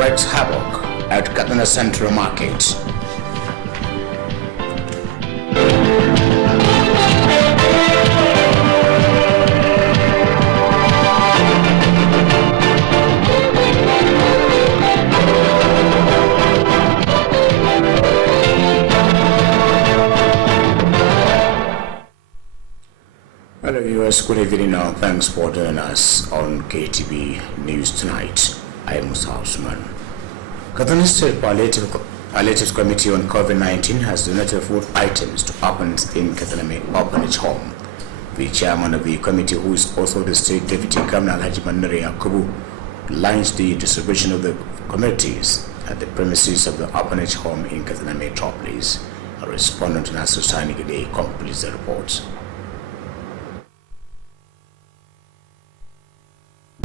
wreaks havoc at Kttv Central Market. Hello viewers, good evening and thanks for joining us on Kttv News Tonight. I am Musa Usman. Kttv State Palliative Committee on COVID-19 has donated food items to orphans in Kttv Orphanage Home. The chairman of the committee, who is also the state deputy governor Alhaji Mandari Yakubu, launched the distribution of the commodities at the premises of the orphanage home in Kttv Metropolis. A respondent Nasser Sani Gide completes the report.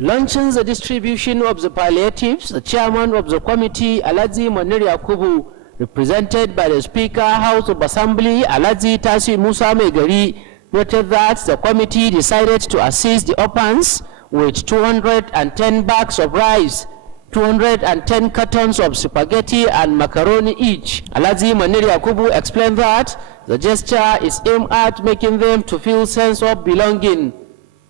Launching the distribution of the palliatives, the chairman of the committee, Alhaji Mandari Yakubu, represented by the Speaker, House of Assembly, Alhaji Tasi Musa Megari, noted that the committee decided to assist the orphans with 210 bags of rice, 210 cartons of spaghetti and macaroni each. Alhaji Mandari Yakubu explained that the gesture is aimed at making them to feel sense of belonging.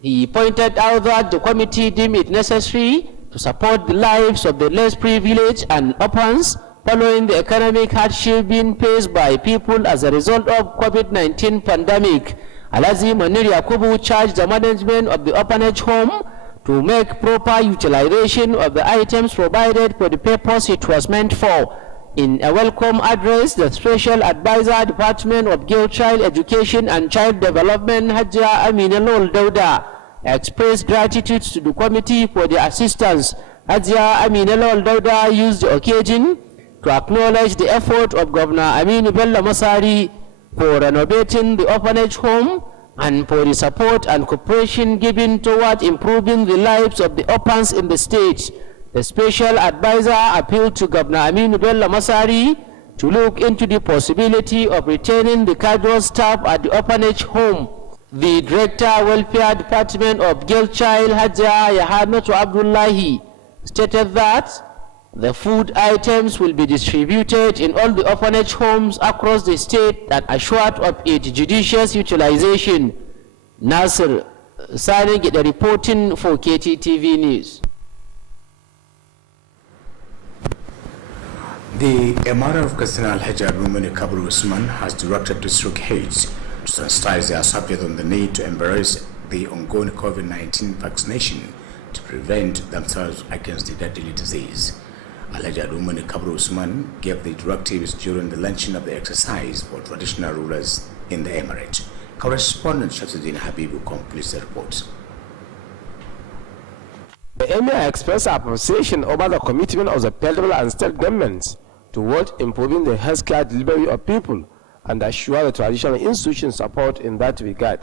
He pointed out that the committee deemed it necessary to support the lives of the less privileged and orphans following the economic hardship being faced by people as a result of COVID-19 pandemic. Alhaji Mandari Yakubu charged the management of the orphanage home to make proper utilization of the items provided for the purpose it was meant for. In a welcome address, the Special Advisor, Department of Girl Child Education and Child Development, Hajia Amina Lol Dauda, expressed gratitude to the committee for their assistance. Hajia Amina Lol Dauda used the occasion to acknowledge the effort of Governor Aminu Bello Masari for renovating the orphanage home and for the support and cooperation given toward improving the lives of the orphans in the state. The Special Advisor appealed to Governor Aminu Bello Masari to look into the possibility of retaining the cadre staff at the orphanage home. The Director, Welfare Department of Girl Child, Hajia Yahanatu Abdullahi, stated that the food items will be distributed in all the orphanage homes across the state and assured of its judicious utilization. Nasser Sani Gide reporting for Kttv News. The Emir of Kttv Alhaji Abdulmuni Kabir Usman has directed district heads to sensitize their subject on the need to embrace the ongoing COVID-19 vaccination to prevent themselves against the deadly disease. Alhaji Abdulmuni Kabir Usman gave the directives during the launching of the exercise for traditional rulers in the Emirate. Correspondent Shamsuddin Habibu completes the report. The Emir expressed appreciation over the commitment of the federal and state governments toward improving the healthcare delivery of people and assure the traditional institutions support in that regard.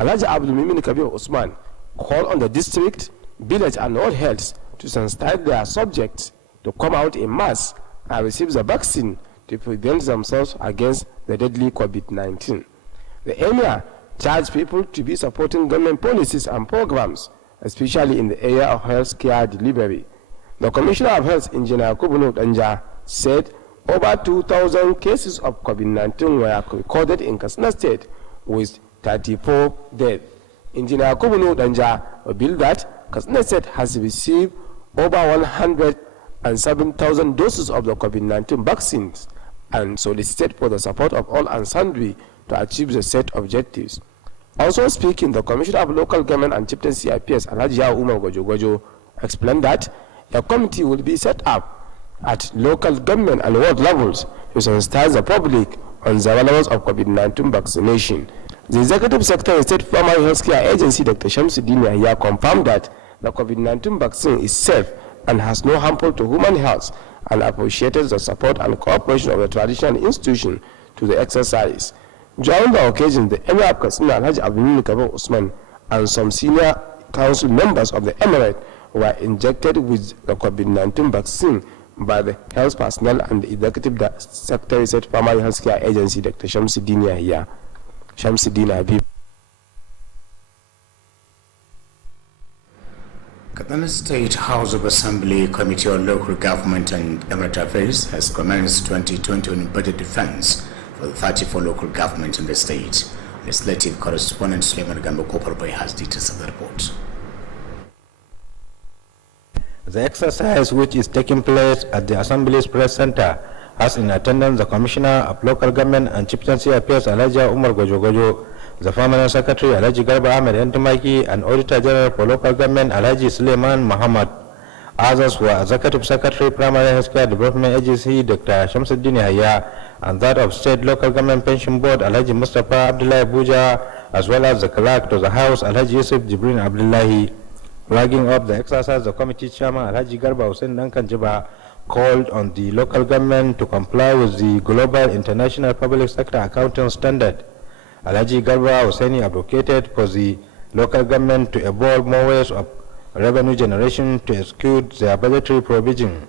Alhaji Abdulmuni Kabir Usman called on the district, village and all healths to sensitize their subjects to come out in mass and receive the vaccine to prevent themselves against the deadly COVID-19. The Emir charged people to be supporting government policies and programs, especially in the area of healthcare delivery. The Commissioner of Health, Engineer Kubunu Danja, said over 2,000 cases of COVID-19 were recorded in Katsina State, with 34 deaths. Engineer Kubunu Danja revealed that Katsina State has received over 107,000 doses of the COVID-19 vaccines and solicited for the support of all and sundry to achieve the set objectives. Also speaking, the Commissioner of Local Government and Chieftain CIPS, Alhaji Umar Gojo, explained that a committee will be set up at local government and ward levels to sensitize the public on the relevance of COVID-19 vaccination. The Executive Secretary of State Primary Healthcare Agency, Dr. Shamsuddin Yahya, confirmed that the COVID-19 vaccine is safe and has no harmful to human health, and appreciated the support and cooperation of the traditional institution to the exercise. During the occasion, the Emir of Katsina, Alhaji Abdulmuni Kabir Usman, and some senior council members of the Emirate were injected with the COVID-19 vaccine by the health personnel and the Executive Secretary State Primary Healthcare Agency, Dr. Shamsuddin Yahya. Shamsuddin Habib. Kttv The State House of Assembly Committee on Local Government and Emirate Affairs has commenced 2021 budget defense for the 34 local governments in the state. Legislative correspondent Suleiman Gambo Koparboy has details of the report. The exercise, which is taking place at the Assembly's Press Center, has in attendance the Commissioner of Local Government and Chieftaincy Affairs Alhaji Umar Gojo, the Permanent Secretary Alhaji Garba Ahmed Entumaki, and Auditor General for Local Government Alhaji Suleiman Muhammad. Others were Executive Secretary Primary Healthcare Development Agency Dr. Shamsuddin Yahya, and that of State Local Government Pension Board Alhaji Mustafa Abdullahi Abuja, as well as the clerk to the House Alhaji Yusuf Jibrin Abdullahi. Flagging up the exercise, the committee chairman Alhaji Garba Hussein Dankan Jiba called on the local government to comply with the Global International Public Sector Accounting Standard. Alhaji Garba Hussein advocated for the local government to evolve more ways of revenue generation to execute their budgetary provision.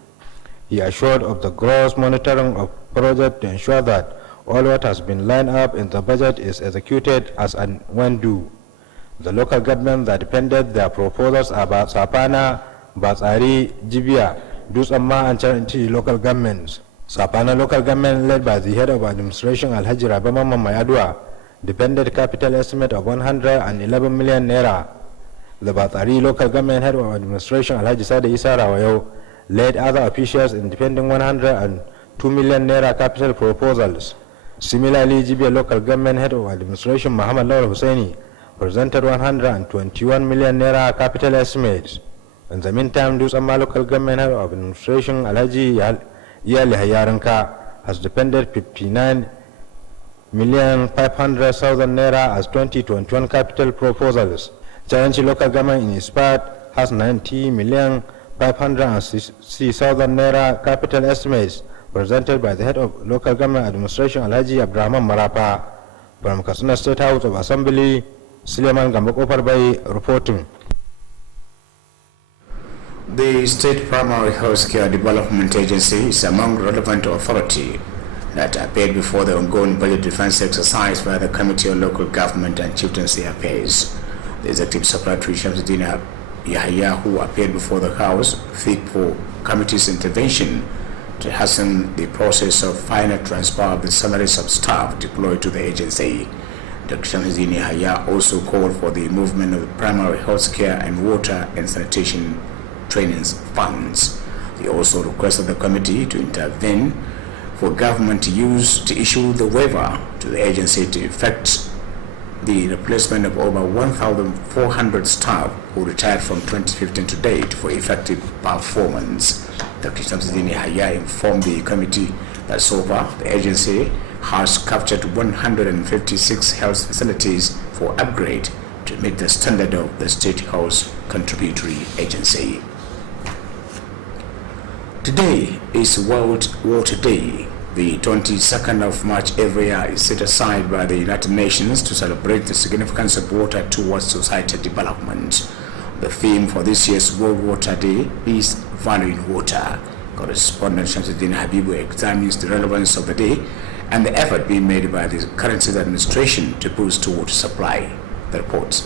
He assured of the gross monitoring of projects to ensure that all what has been lined up in the budget is executed as and when due. The local government that depended their proposals are Sapana, Batsari, Jibia, Dusamma and Charity local governments. Sapana local government, led by the head of administration Alhaji Rabama Mayadua, depended capital estimate of 111 million naira. The Batsari local government, head of administration Alhaji Sade Isa Rawayo, led other officials in defending 102 million naira capital proposals. Similarly, Jibia local government, head of administration Muhammad Lawal Hussaini, presented 121 million naira capital estimates. In the meantime, Dusamma local government head of administration Alhaji Yali Hayaranka has depended 59,500,000 naira as 2021 capital proposals. Charanchi local government in its part has 90,560,000 naira capital estimates presented by the head of local government administration Alhaji Abraham Marapa. From Katsina State House of Assembly, Suleiman Gambokoparbai reporting. The State Primary Healthcare Development Agency is among relevant authority that appeared before the ongoing budget defense exercise by the Committee on Local Government and Chieftaincy Affairs. The Executive Secretary Shamsuddin Yahya, who appeared before the House, seek for committee's intervention to hasten the process of final transfer of the salaries of staff deployed to the agency. Dr. Shamsuddin Yahya also called for the movement of the primary health care and water and sanitation training funds. He also requested the committee to intervene for government to issue the waiver to the agency to effect the replacement of over 1,400 staff who retired from 2015 to date for effective performance. Dr. Shamsuddin Yahya informed the committee that so far the agency has captured 156 health facilities for upgrade to meet the standard of the State House Contributory Agency. Today is World Water Day. The 22nd of March every year is set aside by the United Nations to celebrate the significance of water towards societal development. The theme for this year's World Water Day is Valuing Water. Correspondent Shamsuddin Habibu examines the relevance of the day and the effort being made by the current state administration to boost water supply. The report.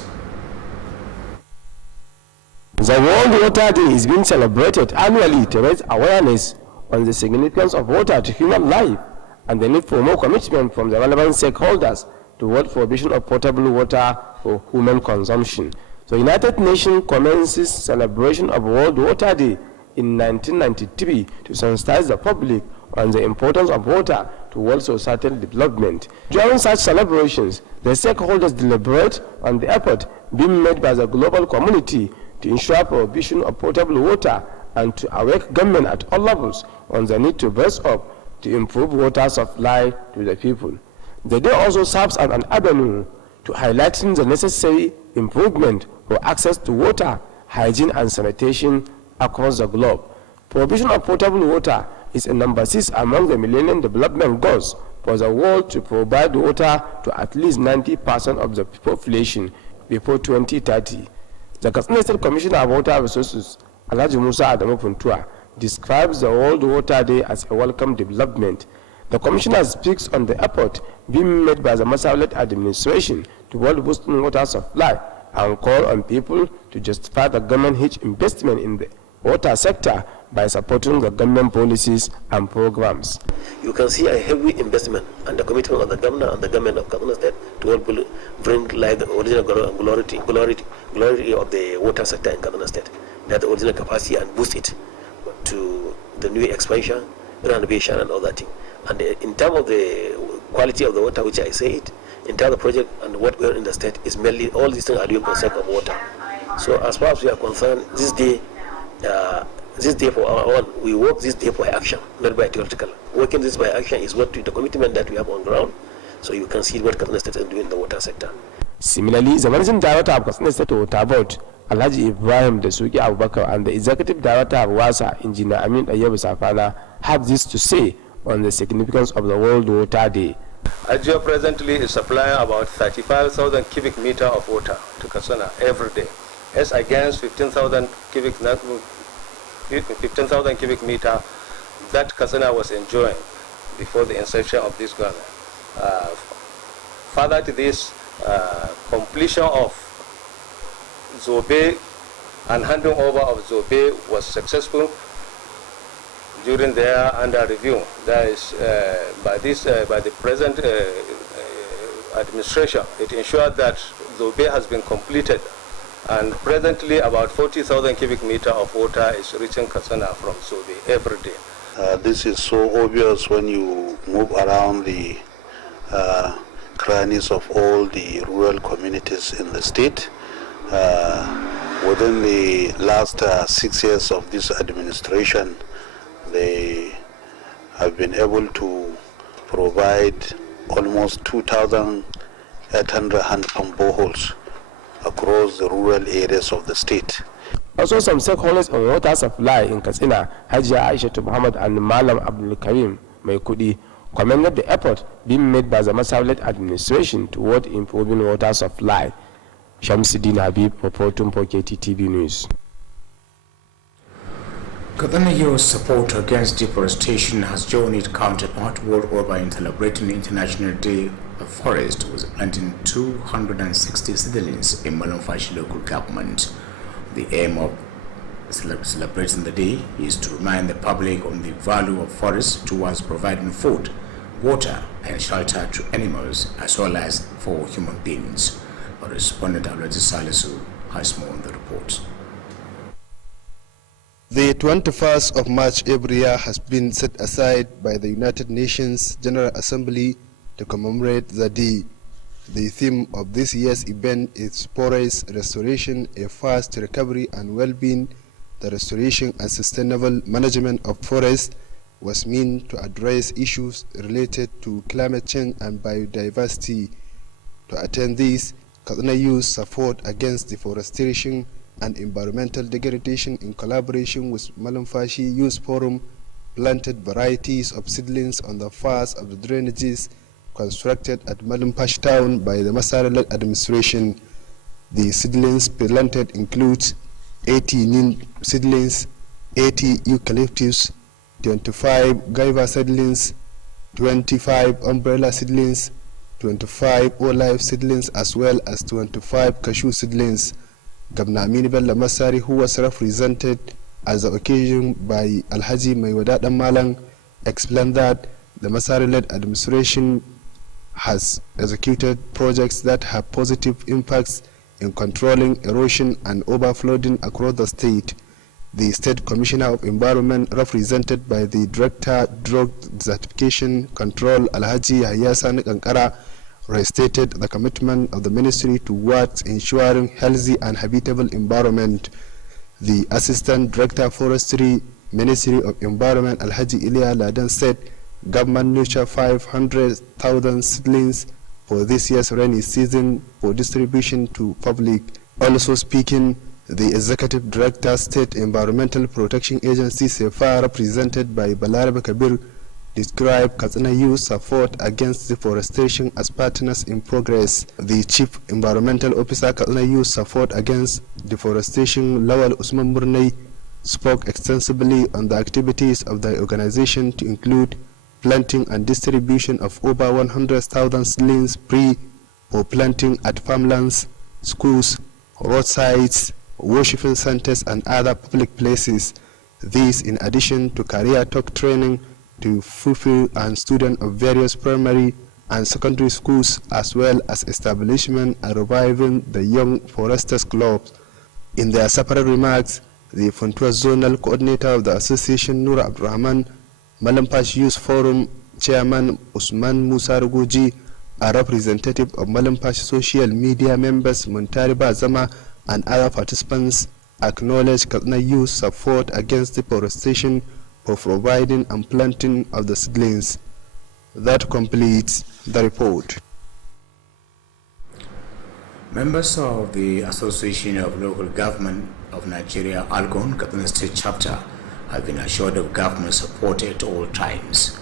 The World Water Day is being celebrated annually to raise awareness on the significance of water to human life and the need for more commitment from the relevant stakeholders toward provision of potable water for human consumption. The United Nations commences celebration of World Water Day in 1993 to sensitize the public on the importance of water towards societal development. During such celebrations, the stakeholders deliberate on the effort being made by the global community to ensure provision of potable water and to awake government at all levels on the need to brace up to improve water supply to the people. The day also serves as an avenue to highlighting the necessary improvement for access to water, hygiene and sanitation across the globe. Provision of potable water is a number 6 among the Millennium Development Goals for the world to provide water to at least 90% of the population before 2030. The Katsina State Commissioner of Water Resources, Alhaji Musa Adamu Puntua, describes the World Water Day as a welcome development. The Commissioner speaks on the effort being made by the Massaolet administration toward boosting water supply and call on people to justify the government huge investment in the water sector by supporting the government policies and programs. You can see a heavy investment and the commitment of the governor and the government of Kttv State to help bring like the original glory of the water sector in Kttv State, that the original capacity, and boost it to the new expansion, renovation and all that thing. And in terms of the quality of the water, which I say it, in terms of the project and what we're in the state is mainly all these things are doing concern of water. So as far as we are concerned, this day for our own, we work this day for action, not by theoretical. Working this by action is what the commitment that we have on ground. So you can see what Kttv State is doing in the water sector. Similarly, the managing director of Kttv State Water Board, Alhaji Ibrahim Dasuki Abubakar, and the executive director of WASA, Engineer Amin Ayyabu Safana, have this to say on the significance of the World Water Day. Ajio presently is supplying about 35,000 cubic meter of water to Katsina every day, as against 15,000 cubic meter that Katsina was enjoying before the inception of this government. Further to this, completion of Zobe and handing over of Zobe was successful during their under review. That is by the present administration. It ensured that Zobe has been completed, and presently about 40,000 cubic meter of water is reaching Katsina from Zobe every day. This is so obvious when you move around the crannies of all the rural communities in the state. Within the last 6 years of this administration, they have been able to provide almost 2,800 hand pump boreholes across the rural areas of the state. Also, some stakeholders on water supply in Katsina, Hajiya Aisha Muhammad and Malam Abdul Karim Maikudi, commended the effort being made by the Masalit administration toward improving water supply. Shamsuddin Habib reporting for Kttv News. Kttv Youth support against deforestation has joined its counterpart world over in celebrating the International Day of Forest, with planting 260 seedlings in Malumfashi local government. The aim of celebrating the day is to remind the public on the value of forests towards providing food, water and shelter to animals as well as for human beings. Correspondent Abdulaziz Salisu has more on the report. The 21st of March every year has been set aside by the United Nations General Assembly to commemorate the day. The theme of this year's event is Forest Restoration, a fast recovery and well-being. The restoration and sustainable management of forests was meant to address issues related to climate change and biodiversity. To attain this, Kttv Youth support against deforestation and environmental degradation in collaboration with Malumfashi Youth Forum planted varieties of seedlings on the fars of the drainages constructed at Malumfashi town by the Masaralat administration. The seedlings planted include 80 neem seedlings, 80 eucalyptus, 25 gaiva seedlings, 25 umbrella seedlings, 25 olive seedlings, as well as 25 cashew seedlings. Governor Aminu Bello Masari, who was represented as the occasion by Alhaji Maiwada Malang, explained that the Masari-led administration has executed projects that have positive impacts in controlling erosion and overflowing across the state. The State Commissioner of Environment, represented by the Director Drug Certification Control, Alhaji Hayasan Kankara, restated the commitment of the ministry towards ensuring healthy and habitable environment. The Assistant Director Forestry, Ministry of Environment, Alhaji Ilya Ladan, said government nurtured 500,000 seedlings for this year's rainy season for distribution to public. Also speaking, the Executive Director, State Environmental Protection Agency, SEFA, represented by Balarabe Kabir, described Kttv Youth support against deforestation as partners in progress. The Chief Environmental Officer, Kttv Youth support against deforestation, Lawal Usman Murnay, spoke extensively on the activities of the organization to include planting and distribution of over 100,000 seedlings free for planting at farmlands, schools, roadsides, worshiping centers, and other public places. This in addition to career talk training to fulfill and students of various primary and secondary schools, as well as establishment and reviving the Young Foresters Club. In their separate remarks, the Funtua Zonal Coordinator of the Association, Nur Abdurrahman, Malampash Youth Forum Chairman Usman Musa Ruguji, a representative of Malampash social media members Muntari Bazama, and other participants acknowledged Katsina Youth support against deforestation for providing and planting of the seedlings. That completes the report. Members of the Association of Local Government of Nigeria, Algon, Katsina State Chapter, have been assured of government support at all times.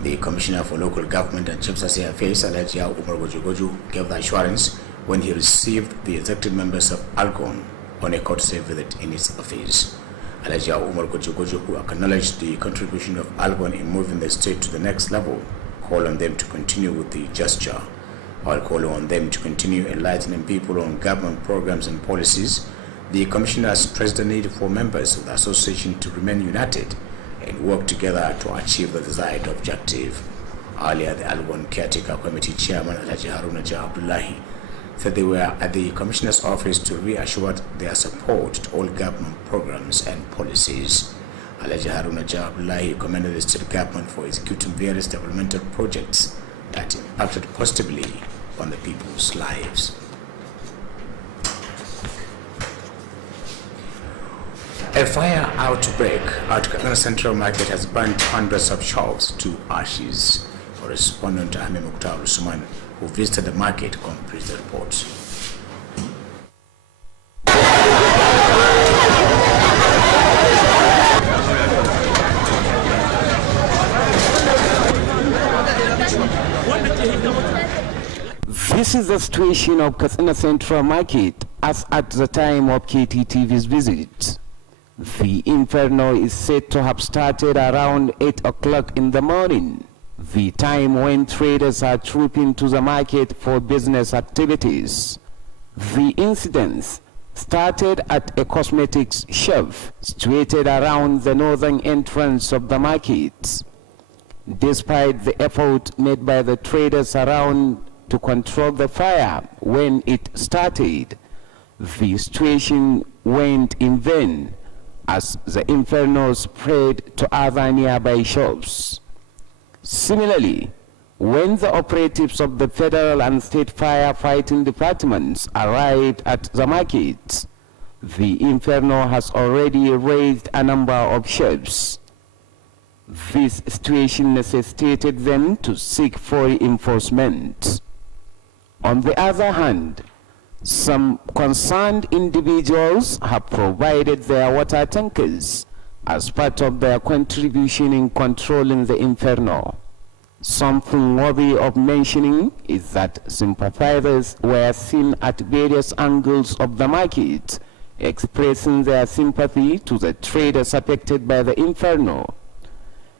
The Commissioner for Local Government and Chief Secretary Affairs, Alhaji Umar Gojogojo, gave the assurance when he received the executive members of Algon on a courtesy visit in his office. Alhaji Umar Gojogojo, who acknowledged the contribution of Algon in moving the state to the next level, called on them to continue with the gesture. While calling on them to continue enlightening people on government programs and policies, the Commissioner stressed the need for members of the association to remain united and work together to achieve the desired objective. Earlier, the Algon Caretaker Committee Chairman Alhaji Haruna Jah Abdullahi said they were at the Commissioner's office to reassure their support to all government programs and policies. Alhaji Haruna Jah Abdullahi commended the state government for executing various developmental projects that impacted positively on the people's lives. A fire outbreak at Katsina Central Market has burnt hundreds of shops to ashes. Correspondent Ahmed Mukhtar Usman, who visited the market, completes the report. This is the situation of Katsina Central Market as at the time of KTTV's visit. The inferno is said to have started around 8 o'clock in the morning, the time when traders are trooping to the market for business activities. The incidents started at a cosmetics shop situated around the northern entrance of the market. Despite the effort made by the traders around to control the fire when it started, the situation went in vain as the inferno spread to other nearby shops. Similarly, when the operatives of the federal and state firefighting departments arrived at the market, the inferno has already raised a number of shops. This situation necessitated them to seek for enforcement. On the other hand, some concerned individuals have provided their water tankers as part of their contribution in controlling the inferno. Something worthy of mentioning is that sympathizers were seen at various angles of the market expressing their sympathy to the traders affected by the inferno.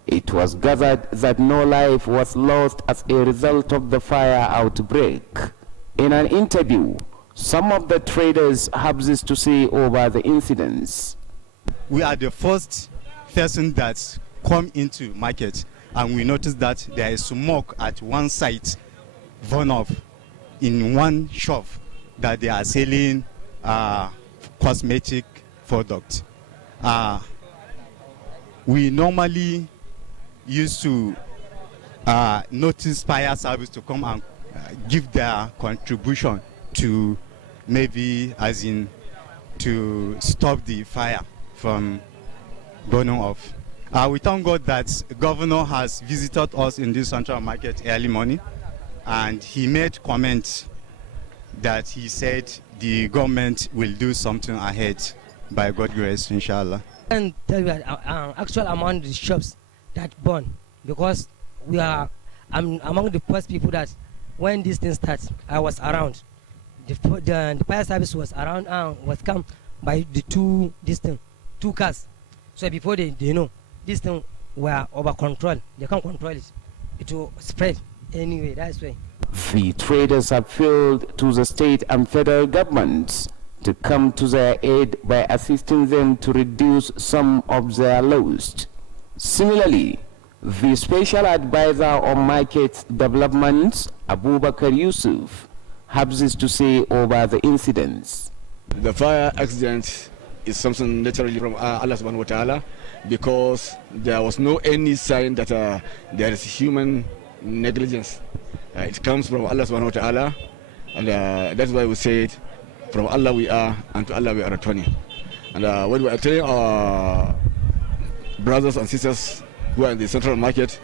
It was gathered that no life was lost as a result of the fire outbreak. In an interview, some of the traders have this to say over the incidents. We are the first person that come into market, and we noticed that there is smoke at one site burn off in one shop that they are selling cosmetic products. We normally used to notice fire service to come and give their contribution to maybe as in to stop the fire from burning off. We thank God that the governor has visited us in this central market early morning, and he made comments that he said the government will do something ahead by God's grace, inshallah. And tell you actual amount of the shops that burn, because I'm among the first people that when this thing starts, I was around. The fire service was around, was come by the two cars. So before they know, this thing were over control. They can't control it. It will spread anyway. That's why. The traders appealed to the state and federal governments to come to their aid by assisting them to reduce some of their loss. Similarly, the Special Advisor on Market Development, Abubakar Yusuf, has this to say over the incidents. The fire accident is something naturally from Allah subhanahu wa ta'ala, because there was no any sign that there is human negligence. It comes from Allah subhanahu wa ta'ala, and that's why we say it, from Allah we are, and to Allah we are returning. And when we are telling our brothers and sisters who are in the central market,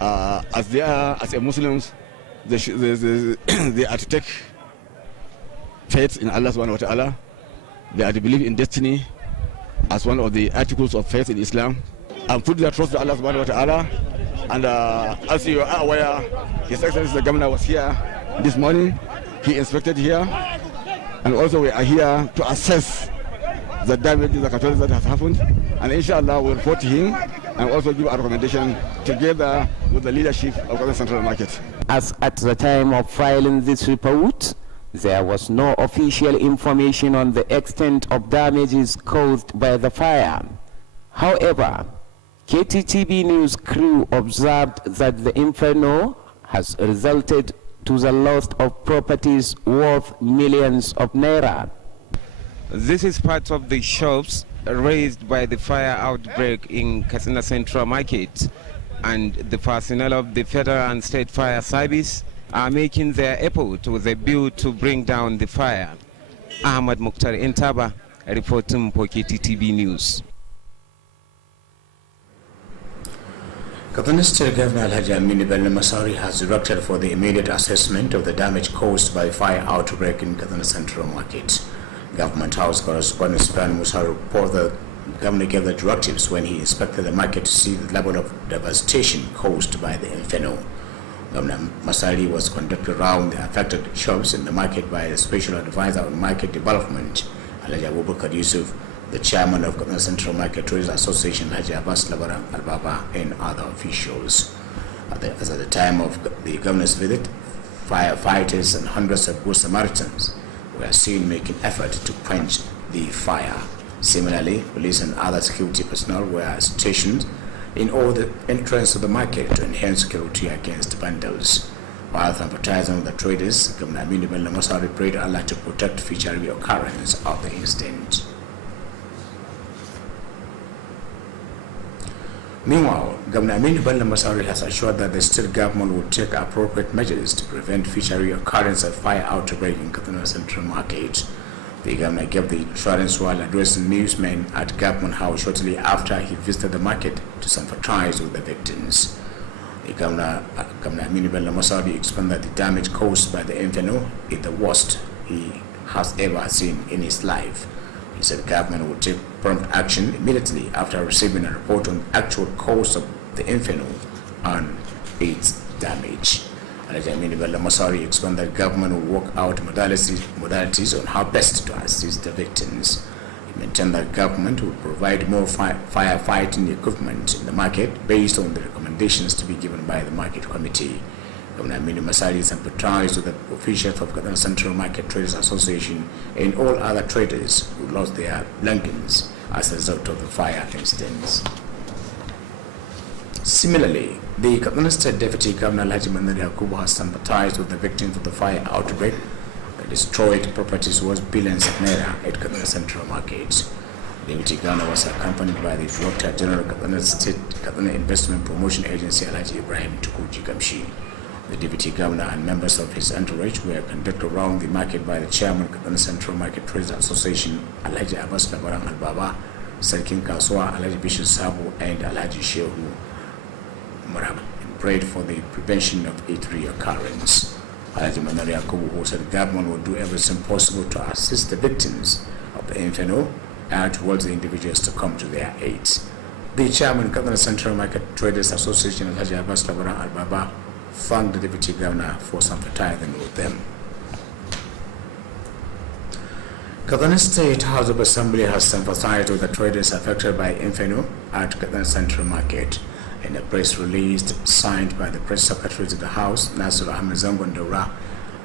as they are, as a Muslims, they are to take faith in Allah subhanahu wa ta'ala. They are to believe in destiny as one of the articles of faith in Islam, and put their trust to Allah subhanahu wa ta'ala. And as you are aware, His Excellency the Governor was here this morning. He inspected here, and also we are here to assess the damage, the catastrophe that has happened, and inshallah we'll report to him and also give our recommendation together with the leadership of the Central Market. As at the time of filing this report, there was no official information on the extent of damages caused by the fire. However, Kttv News crew observed that the inferno has resulted to the loss of properties worth millions of naira. This is part of the shops raised by the fire outbreak in Katsina Central Market, and the personnel of the Federal and State Fire Service are making their effort with a view to bring down the fire. Ahmad Mukhtar Intaba reporting for Kttv News. Katsina State Governor Alhaji Aminu Bello Masari has directed for the immediate assessment of the damage caused by fire outbreak in Katsina Central Market. Government House correspondent Span Musa reported that the governor gave the directives when he inspected the market to see the level of devastation caused by the inferno. Governor Masari was conducted around the affected shops in the market by the Special Advisor on Market Development, Alhaji Abubakar Yusuf, the chairman of the Central Market Traders Association, Haji Abbas Labaran Al-Baba, and other officials. At the time of the governor's visit, firefighters and hundreds of good Samaritans were seen making effort to quench the fire. Similarly, police and other security personnel were stationed in all the entrance of the market to enhance security against vandals. While sympathizing with the traders, Governor Aminu Bello Masari prayed Allah to protect future reoccurrence of the incident. Meanwhile, Governor Aminu Bello Masari has assured that the state government will take appropriate measures to prevent future reoccurrence of fire outbreak in Katsina Central Market. The governor gave the assurance while addressing newsmen at Government House shortly after he visited the market to sympathize with the victims. The Governor Aminu Bello Masari explained that the damage caused by the inferno is the worst he has ever seen in his life. He said the government would take prompt action immediately after receiving a report on the actual cause of the inferno and its damage. Alhaji Aminu Bello Masari explained that the government will work out modalities on how best to assist the victims. He maintained that the government will provide more firefighting equipment in the market based on the recommendations to be given by the market committee. Governor Aminu Masari sympathized with the officials of the Central Market Traders Association and all other traders who lost their belongings as a result of the fire incidents. Similarly, the Katsina State Deputy Governor Alhaji Mandari Yakubu has sympathized with the victims of the fire outbreak that destroyed properties worth billions of naira at Katsina Central Market. The Deputy Governor was accompanied by the Director General of Katsina State Katsina Investment Promotion Agency Alhaji Ibrahim Tukuji Gamshi. The Deputy Governor and members of his entourage were conducted around the market by the Chairman of the Central Market Traders Association, Alhaji Abbas Labaran Al-Baba, Sarkin Kaswa, Alhaji Bishop Sabu, and Alhaji Shehu Marab, and prayed for the prevention of its reoccurrence. Alhaji Mandari Yakubu, who said the government will do everything possible to assist the victims of the inferno and towards the individuals to come to their aid. The Chairman of the Central Market Traders Association, Alhaji Abbas Labaran Al-Baba, thanked the Deputy Governor for sympathizing with them. Katsina State House of Assembly has sympathized with the traders affected by inferno at Katsina Central Market. In a press release signed by the Press Secretary to the House, Nasir Ahmed Zangondora,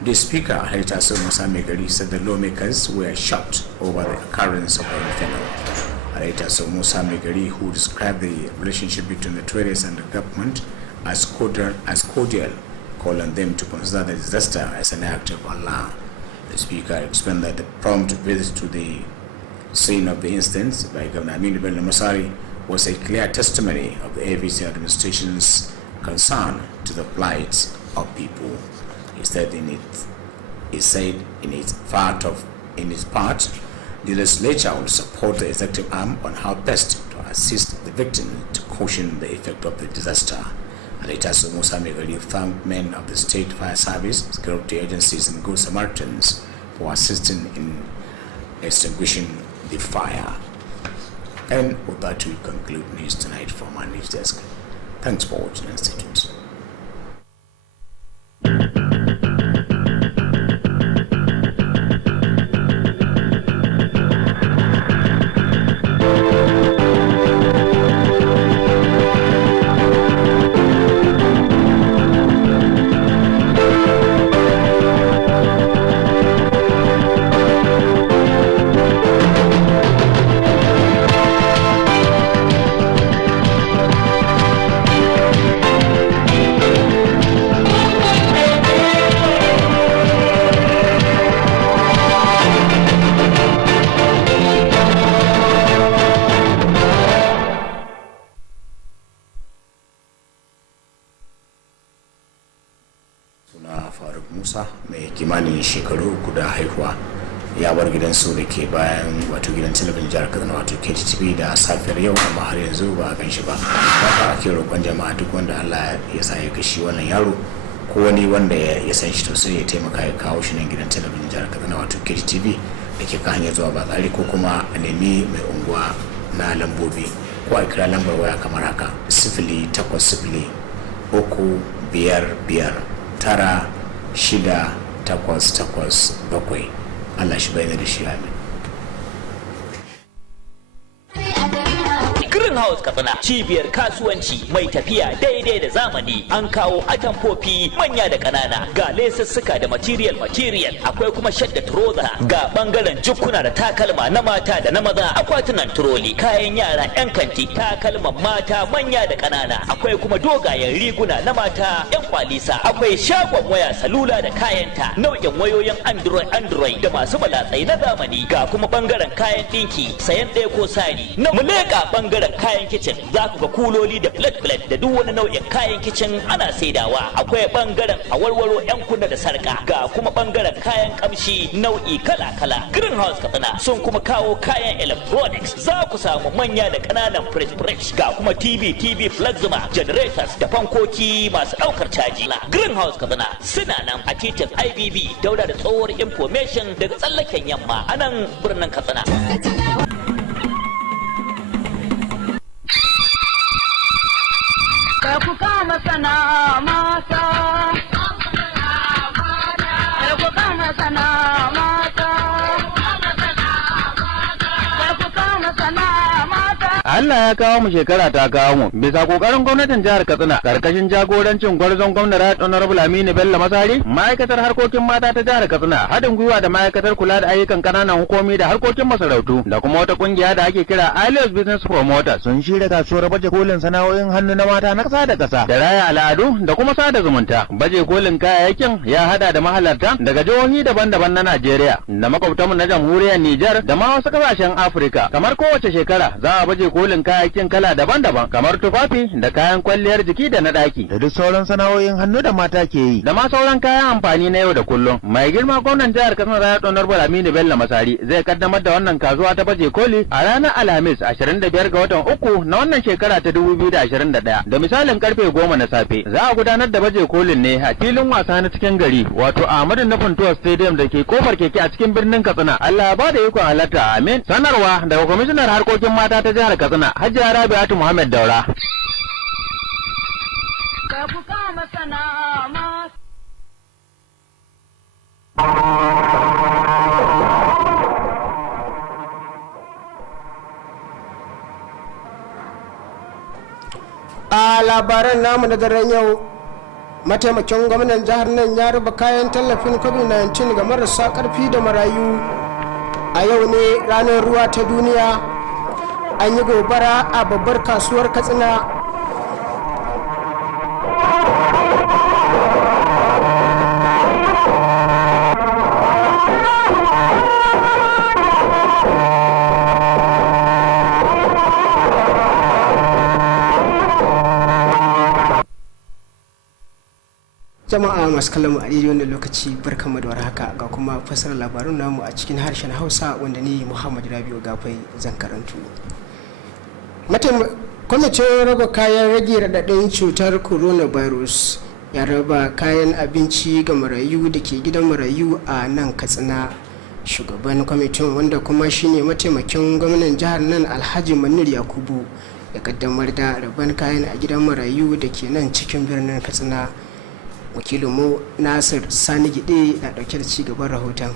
The Speaker, Alhaji Musa Megari, said the lawmakers were shocked over the occurrence of the inferno. Alhaji Musa Megari, who described the relationship between the traders and the government as cordial, called on them to consider the disaster as an act of Allah. The Speaker explained that the prompt visit to the scene of the incident by Governor Aminu Bello Masari was a clear testimony of the AVC administration's concern to the plight of people. He said in its part, the legislature will support the executive arm on how best to assist the victim to cushion the effect of the disaster. Alhaji Musa Megari thanked men of the State Fire Service, security agencies, and Good Samaritans for assisting in extinguishing the fire. And with that, we conclude news tonight from our news desk. Thanks for watching and stay tuned. mai kimanin shekaru uku da haihuwa ya bar gidansu da ke bayan wato gidan talabijin jihar Kaduna wato Kttv da safiyar yau, amma har yanzu ba a gan shi ba. Haka ake roƙon jama'a duk wanda Allah ya sa ya kashi wannan yaro ko wani wanda ya san shi to sai ya taimaka ya kawo shi nan gidan talabijin jihar Kaduna wato Kttv da ke kan hanyar zuwa Batsari, ko kuma a nemi mai unguwa na lambobi ko a kira lambar waya kamar haka 080555968887. Allah shi bayyana da shi, amin. House Katsina, cibiyar kasuwanci mai tafiya daidai da zamani. An kawo atamfofi manya da ƙanana, ga lesussuka da material, akwai kuma shadda trouser, ga bangaren jukkuna da takalma na mata da na maza, akwatunan troli, kayan yara, yan kanti, takalman mata manya da ƙanana, akwai kuma dogayen riguna na mata, yan kwalisa, akwai shagon waya salula da kayanta, nau'in wayoyin android da masu balatsai na zamani, ga kuma bangaren kayan dinki, sayan ɗaya ko sari na muleka bangaren kayan kicin, za ku ga kuloli da plate da duk wani nau'in kayan kicin ana saidawa. Akwai bangaren awarwaro, yan kunna da sarka, ga kuma bangaren kayan kamshi nau'i kala-kala. Greenhouse Katsina sun kuma kawo kayan electronics, za ku samu manya da ƙananan fridge, ga kuma TV plasma, generators da fankoki masu ɗaukar caji. Greenhouse Katsina suna nan a titin IBB dauda da tsohuwar information daga tsallaken yamma a nan birnin Katsina. Ku kama sana'a mata, ku kama sana'a mata, ku kama sana'a mata. Allah ya kawo mu, shekara ta kawo mu. Bisa kokarin gwamnatin jihar Katsina karkashin jagorancin gwarzon gwamnati Right Honorable Aminu Bello Masari, ma'aikatar harkokin mata ta jihar Katsina haɗin gwiwa da ma'aikatar kula da ayyukan kananan hukumi da harkokin masarautu da kuma wata kungiya da ake kira Alias Business Promoter sun shirya kasuwar baje kolin sana'o'in hannu na mata na ƙasa da ƙasa da raya al'adu da kuma sada zumunta. Baje kolin kayayyakin ya hada da mahalarta daga jihohi daban-daban na Najeriya da makwabtanmu na jamhuriyar Nijar da ma wasu ƙasashen Afirka. Kamar kowace shekara za a baje kolin kayayyakin kala daban-daban kamar tufafi da kayan kwalliyar jiki da na ɗaki da duk sauran sana'o'in hannu da mata ke yi da ma sauran kayan amfani na yau da kullum. Mai girma gwamnan jihar Katsina Right Honorable Aminu Bello Masari zai kaddamar da wannan kasuwa ta baje koli a ranar Alhamis 25 ga watan uku na wannan shekara ta 2021 da misalin karfe 10 na safe. Za a gudanar da baje kolin ne a filin wasa na cikin gari wato Ahmadu Nufintuwa Stadium da ke kofar keke a cikin birnin Katsina. Allah ya bada ikon halarta, amin. Sanarwa daga kwamishinar harkokin mata ta jihar Katsina Hajiya Rabi'atu Muhammad Daura. Ku kama sana'a mata. A labaran namu na daren yau mataimakin gwamnan jihar nan ya raba kayan tallafin covid-19 ga marasa karfi da marayu. A yau ne ranar ruwa ta duniya. An yi gobara a babbar kasuwar Katsina. Jama'a masu kallon a daidai wannan lokaci barkanmu da warhaka ga kuma fasarar labarun namu a cikin harshen Hausa wanda ni Muhammad Rabiu Gafai zan karanto. Kwamitin raba kayan rage raɗaɗin cutar coronavirus ya raba kayan abinci ga marayu da ke gidan marayu a nan Katsina. Shugaban kwamitin wanda kuma shine mataimakin gwamnan jihar nan Alhaji Manir Yakubu ya kaddamar da raban kayan a gidan marayu da ke nan cikin birnin Katsina. Wakilinmu Nasir Sani Gide na dauke da cigaban rahoton.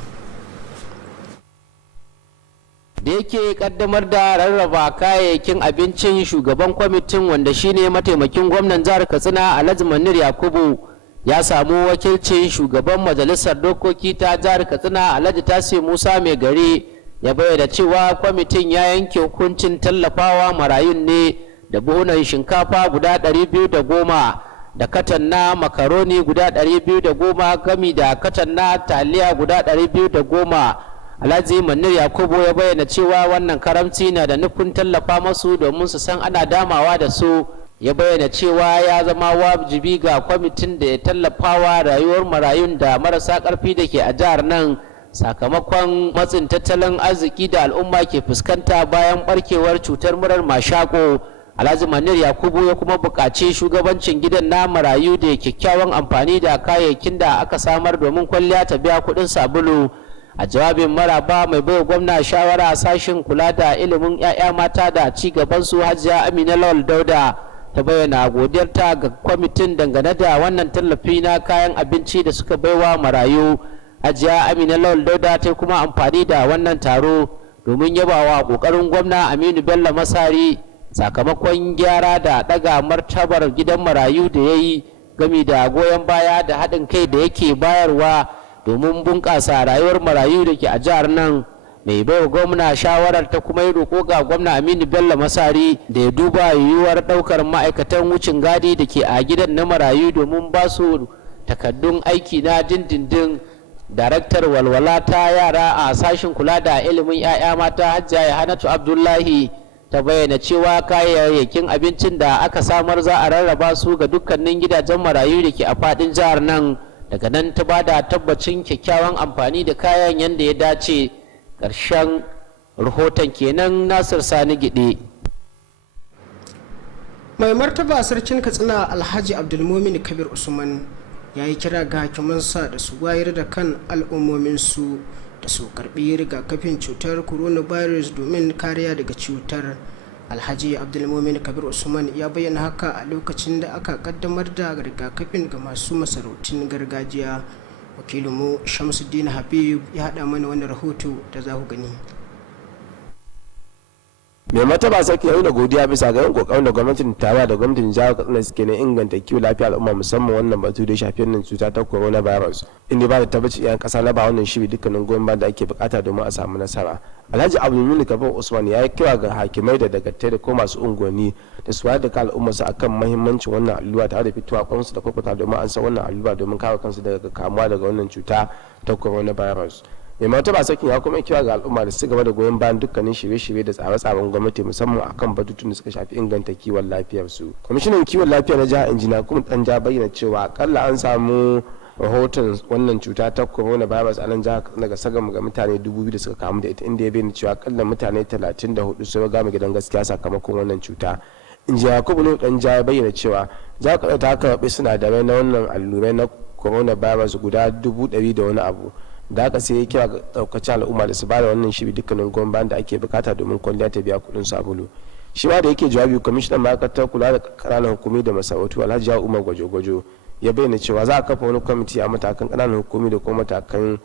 Da yake kaddamar da rarraba kayayyakin abincin, shugaban kwamitin wanda shine mataimakin gwamnan jihar Katsina Alhaji Manir Yakubu ya samu wakilcin shugaban majalisar dokoki ta jihar Katsina Alhaji Tasi Musa Mai Gari, ya bayyana cewa kwamitin ya yanke hukuncin tallafawa marayun ne da buhunan shinkafa guda 210 da katan na makaroni guda 210 gami da katan na taliya guda 210. Alhaji Manir Yakubu ya bayyana cewa wannan karamci na da nufin tallafa masu domin su san ana damawa da su. Ya bayyana cewa ya zama wajibi ga kwamitin da ya tallafawa rayuwar marayun da marasa karfi da ke a jihar nan sakamakon matsin tattalin arziki da al'umma ke fuskanta bayan barkewar cutar murar mashako. Alhaji Manir Yakubu ya kuma buƙaci shugabancin gidan na marayu da kyakkyawan amfani da kayayyakin da aka samar domin kwalliya ta biya kuɗin sabulu. A jawabin maraba mai baiwa gwamna shawara a sashen kula da ilimin 'ya'ya mata da ci gaban su Hajiya Amina Lawal Dauda ta bayyana godiyarta ga kwamitin dangane da wannan tallafi na kayan abinci da suka baiwa marayu. Hajiya Amina Lawal Dauda ta kuma amfani da wannan taro domin yabawa ƙoƙarin gwamna Aminu Bello Masari sakamakon gyara da daga martabar gidan marayu da ya yi gami da goyon baya da haɗin kai da yake bayarwa domin bunƙasa rayuwar marayu da ke a jihar nan. Mai baiwa gwamna shawarar ta kuma yi roƙo ga gwamna Aminu Bello Masari da ya duba yiwuwar ɗaukar ma'aikatan wucin gadi da ke a gidan na marayu domin ba su takaddun aiki na dindindin. Daraktar walwala ta yara a sashen kula da ilimin 'ya'ya mata Hajiya Hanatu Abdullahi ta bayyana cewa kayayyakin abincin da aka samar za a rarraba su ga dukkanin gidajen marayu da ke a fadin jihar nan. Daga nan ta bada tabbacin kyakkyawan amfani da kayan yadda ya dace. Ƙarshen rahoton kenan. Nasir Sani Gide. Mai martaba sarkin Katsina Alhaji Abdulmumin Kabir Usman ya yi kira ga hakimansa da su wayar da kan al'ummominsu da su karbi rigakafin cutar coronavirus domin kariya daga cutar. Alhaji Abdulmumin Kabir Usman ya bayyana haka a lokacin da aka kaddamar da rigakafin ga masu masarautun gargajiya. Wakilinmu Shamsuddin Habib ya haɗa mana wani rahoto da za ku gani. Mai mataba sarki ya nuna godiya bisa ga yin kokarin da gwamnatin tarayya da gwamnatin jihar Katsina suke na inganta kiwon lafiya al'umma, musamman wannan batu da ya shafi wannan cuta ta coronavirus, inda ba da tabbaci iyayen kasa na ba wannan shiri dukkanin goyon bayan da ake bukata domin a samu nasara. Alhaji Abdulmumin Kabir Usman ya yi kira ga hakimai da dagatai da ko masu unguwanni da su wayar da kan al'umma su akan muhimmancin wannan allura tare da fitowa kwansu da kwakwata domin an san wannan allura domin kare kansu daga kamuwa daga wannan cuta ta coronavirus. Mai martaba sarkin ya kuma kira ga al'umma da su gaba da goyon bayan dukkanin shirye-shirye da tsare-tsaren gwamnati musamman akan batutun da suka shafi inganta kiwon lafiyarsu. Kwamishinan kiwon lafiya na jihar Injina kuma dan ja bayyana cewa akalla an samu rahoton wannan cuta ta coronavirus a nan jihar daga sagam ga mutane 2,000 da suka kamu da ita, inda ya bayyana cewa akalla mutane 34 sun gama gidan gaskiya sakamakon wannan cuta. Injina Yakubu dan ja bayyana cewa za ka ta karɓi sinadarai na wannan allurai na coronavirus guda 100,000 da wani abu. Da haka sai ya kira ga daukacin al'umma da su ba da wannan shiri dukkanin gwamnati da ake bukata domin kwalliya ta biya kuɗin sabulu. Shi ma da yake jawabi, kwamishinan ma'aikatar kula da ƙananan hukumi da masarautu Alhaji Umar Gwajo-Gwajo ya bayyana cewa za a kafa wani kwamiti a matakan ƙananan hukumi da kuma matakan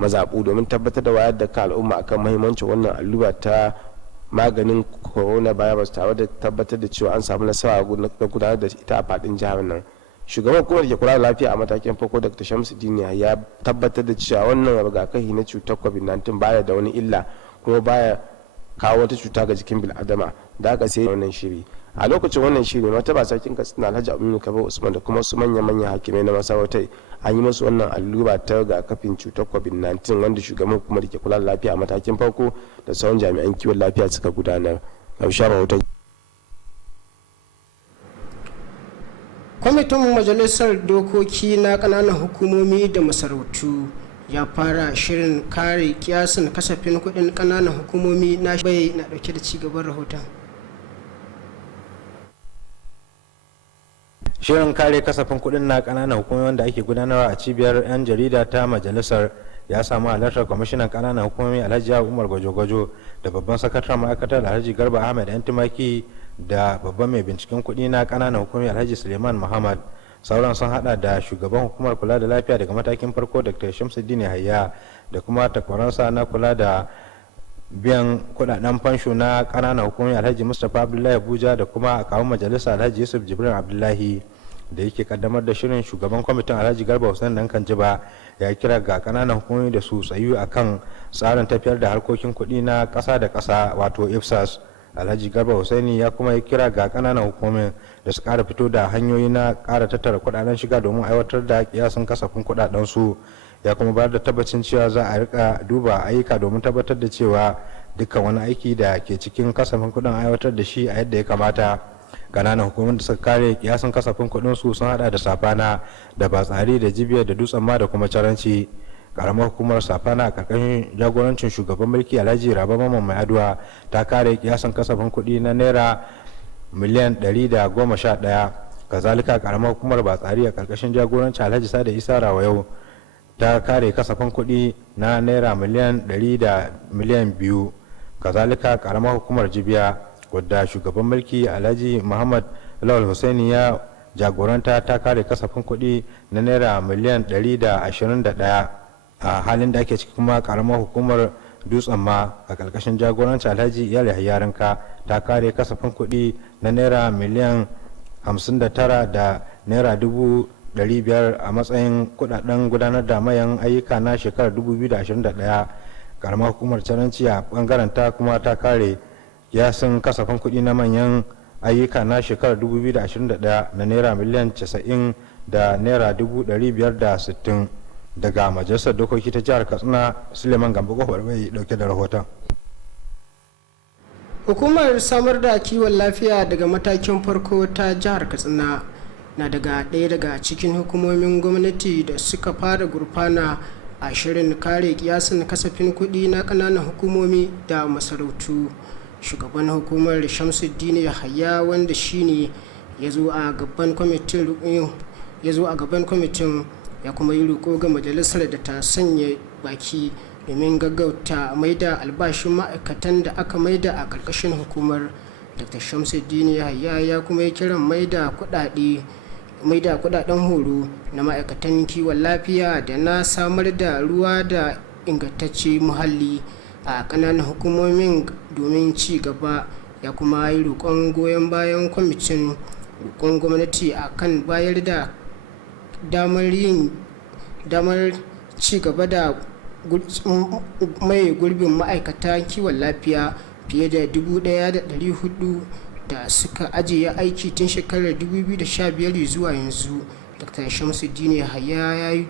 mazaɓu domin tabbatar da wayar da kan al'umma akan mahimmancin wannan allura ta maganin coronavirus tare da tabbatar da cewa an samu nasara na gudanar da ita a faɗin jihar nan. shugaban hukumar ke kula da lafiya a matakin farko Dr. Shamsuddin ya tabbatar da cewa wannan rigakafi na cutar COVID-19 baya da wani illa kuma baya kawo wata cuta ga jikin bil'adama, da aka sai wannan shiri. A lokacin wannan shiri martaba sarkin Katsina Alhaji Aminu Kabir Usman da kuma su manyan hakimai na masarautai an yi musu wannan allura ta rigakafin cutar COVID-19 wanda shugaban hukumar ke kula da lafiya a matakin farko da sauran jami'an kiwon lafiya suka gudanar. Kwamitin Majalisar Dokoki na ƙananan hukumomi da masarautu ya fara shirin kare kiyasin kasafin kuɗin ƙananan hukumomi na bai na ɗauke da cigaban rahoton. Shirin kare kasafin kuɗin na ƙananan hukumomi wanda ake gudanarwa a cibiyar 'yan jarida ta majalisar ya samu halartar kwamishinan ƙananan hukumomi Alhaji Umar Gwajo-Gwajo da babban sakataren ma'aikatar Alhaji Garba Ahmed yan tumaki da babban mai binciken kuɗi na ƙananan hukumomi Alhaji Suleiman Muhammad. Sauran sun hada da shugaban hukumar kula da lafiya daga matakin farko Dr. Shamsuddin Yahaya da kuma takwaransa na kula da biyan kudaden fansho na ƙananan hukumomi Alhaji Mustapha Abdullahi Abuja da kuma akawun majalisa Alhaji Yusuf Jibrin Abdullahi. Da yake kaddamar da shirin, shugaban kwamitin Alhaji Garba Hussein dan Kanjiba ya kira ga kananan hukumomi da su tsayu akan tsarin tafiyar da harkokin kuɗi na ƙasa da ƙasa wato IFSAS. Alhaji Garba Hussaini ya kuma yi kira ga kananan hukumomin da su ƙara fito da hanyoyi na ƙara tattara kuɗaɗen shiga domin aiwatar da kiyasin kasafin kuɗaɗen su. Ya kuma bayar da tabbacin cewa za a rika duba ayyuka domin tabbatar da cewa dukkan wani aiki da ke cikin kasafin kuɗin aiwatar da shi a yadda ya kamata. Kananan hukumomin da suka kare kiyasin kasafin kuɗin su sun hada da Safana da Batsari da Jibiya da Dutsen ma da kuma Caranci. Karamar hukumar Safana a karkashin jagorancin shugaban mulki Alhaji Raba Mamman Mai Aduwa ta kare kiyasin kasafin kuɗi na naira miliyan 111. Kazalika karamar hukumar Batsari a karkashin jagorancin Alhaji Sada Isa Rawayau ta kare kasafin kuɗi na naira miliyan 100 da miliyan 2. Kazalika karamar hukumar Jibiya wadda shugaban mulki Alhaji Muhammad Lawal Hussaini ya jagoranta ta kare kasafin kuɗi na naira miliyan 121. A halin da ake ciki kuma karamar hukumar Dutsen ma a karkashin jagoranci Alhaji Iyali Hayyarinka ta kare kasafin kuɗi na naira miliyan 59 da naira 500,000 a matsayin kudaden gudanar da mayan ayyuka na shekarar 2021. Karamar hukumar Caranci a bangaren ta kuma ta kare yasin kasafin kuɗi na manyan ayyuka na shekarar 2021 na naira miliyan 90 da naira 560. Daga majalisar dokoki ta jihar Katsina, Suleiman Gambo Kofar bai dauke da rahoton. Hukumar samar da kiwon lafiya daga matakin farko ta jihar Katsina na ɗaya daga cikin hukumomin gwamnati da suka fara gurfana a shirin kare kiyasin kasafin kuɗi na ƙananan hukumomi da masarautu. Shugaban hukumar Shamsuddin Yahaya wanda shine ya zo a gaban kwamitin ya kuma yi roƙo ga majalisar da ta sanya baki domin gaggauta maida albashin ma'aikatan da aka maida a ƙarƙashin hukumar. Dr. Shamsuddin Yahaya ya kuma yi kiran maida kudaden horo na ma'aikatan kiwon lafiya da na samar da ruwa da ingantacce muhalli a ƙananan hukumomin domin ci gaba. Ya kuma yi roƙon goyon bayan kwamitin roƙon gwamnati a kan bayar da damar ci gaba da mai gurbin ma'aikata kiwon lafiya fiye da 1,400 da suka ajiye aiki tun shekarar 2015 zuwa yanzu. Dr. Shamsuddin Yahaya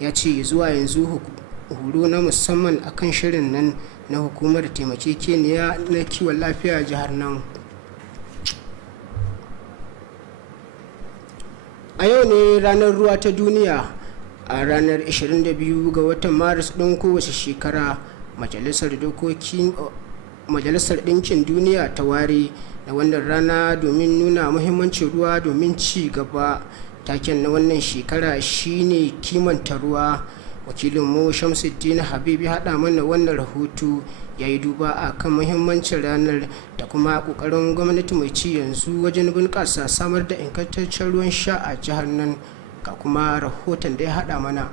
ya ce zuwa yanzu horo na musamman akan shirin nan na hukumar taimakekeniya na kiwon lafiya jihar nan. A yau ne ranar ruwa ta duniya. A ranar 22 ga watan Maris ɗin kowace shekara, Majalisar Ɗinkin Duniya ta ware da wannan rana domin nuna muhimmancin ruwa domin ci gaba. Taken na wannan shekara shine kimanta ruwa. Wakilinmu Shamsuddin Habib ya haɗa mana wannan rahoto, ya yi duba a kan muhimmancin ranar da kuma ƙoƙarin gwamnati mai ci yanzu wajen bunƙasa samar da ingantaccen ruwan sha a jihar nan. Ga kuma rahoton da ya haɗa mana.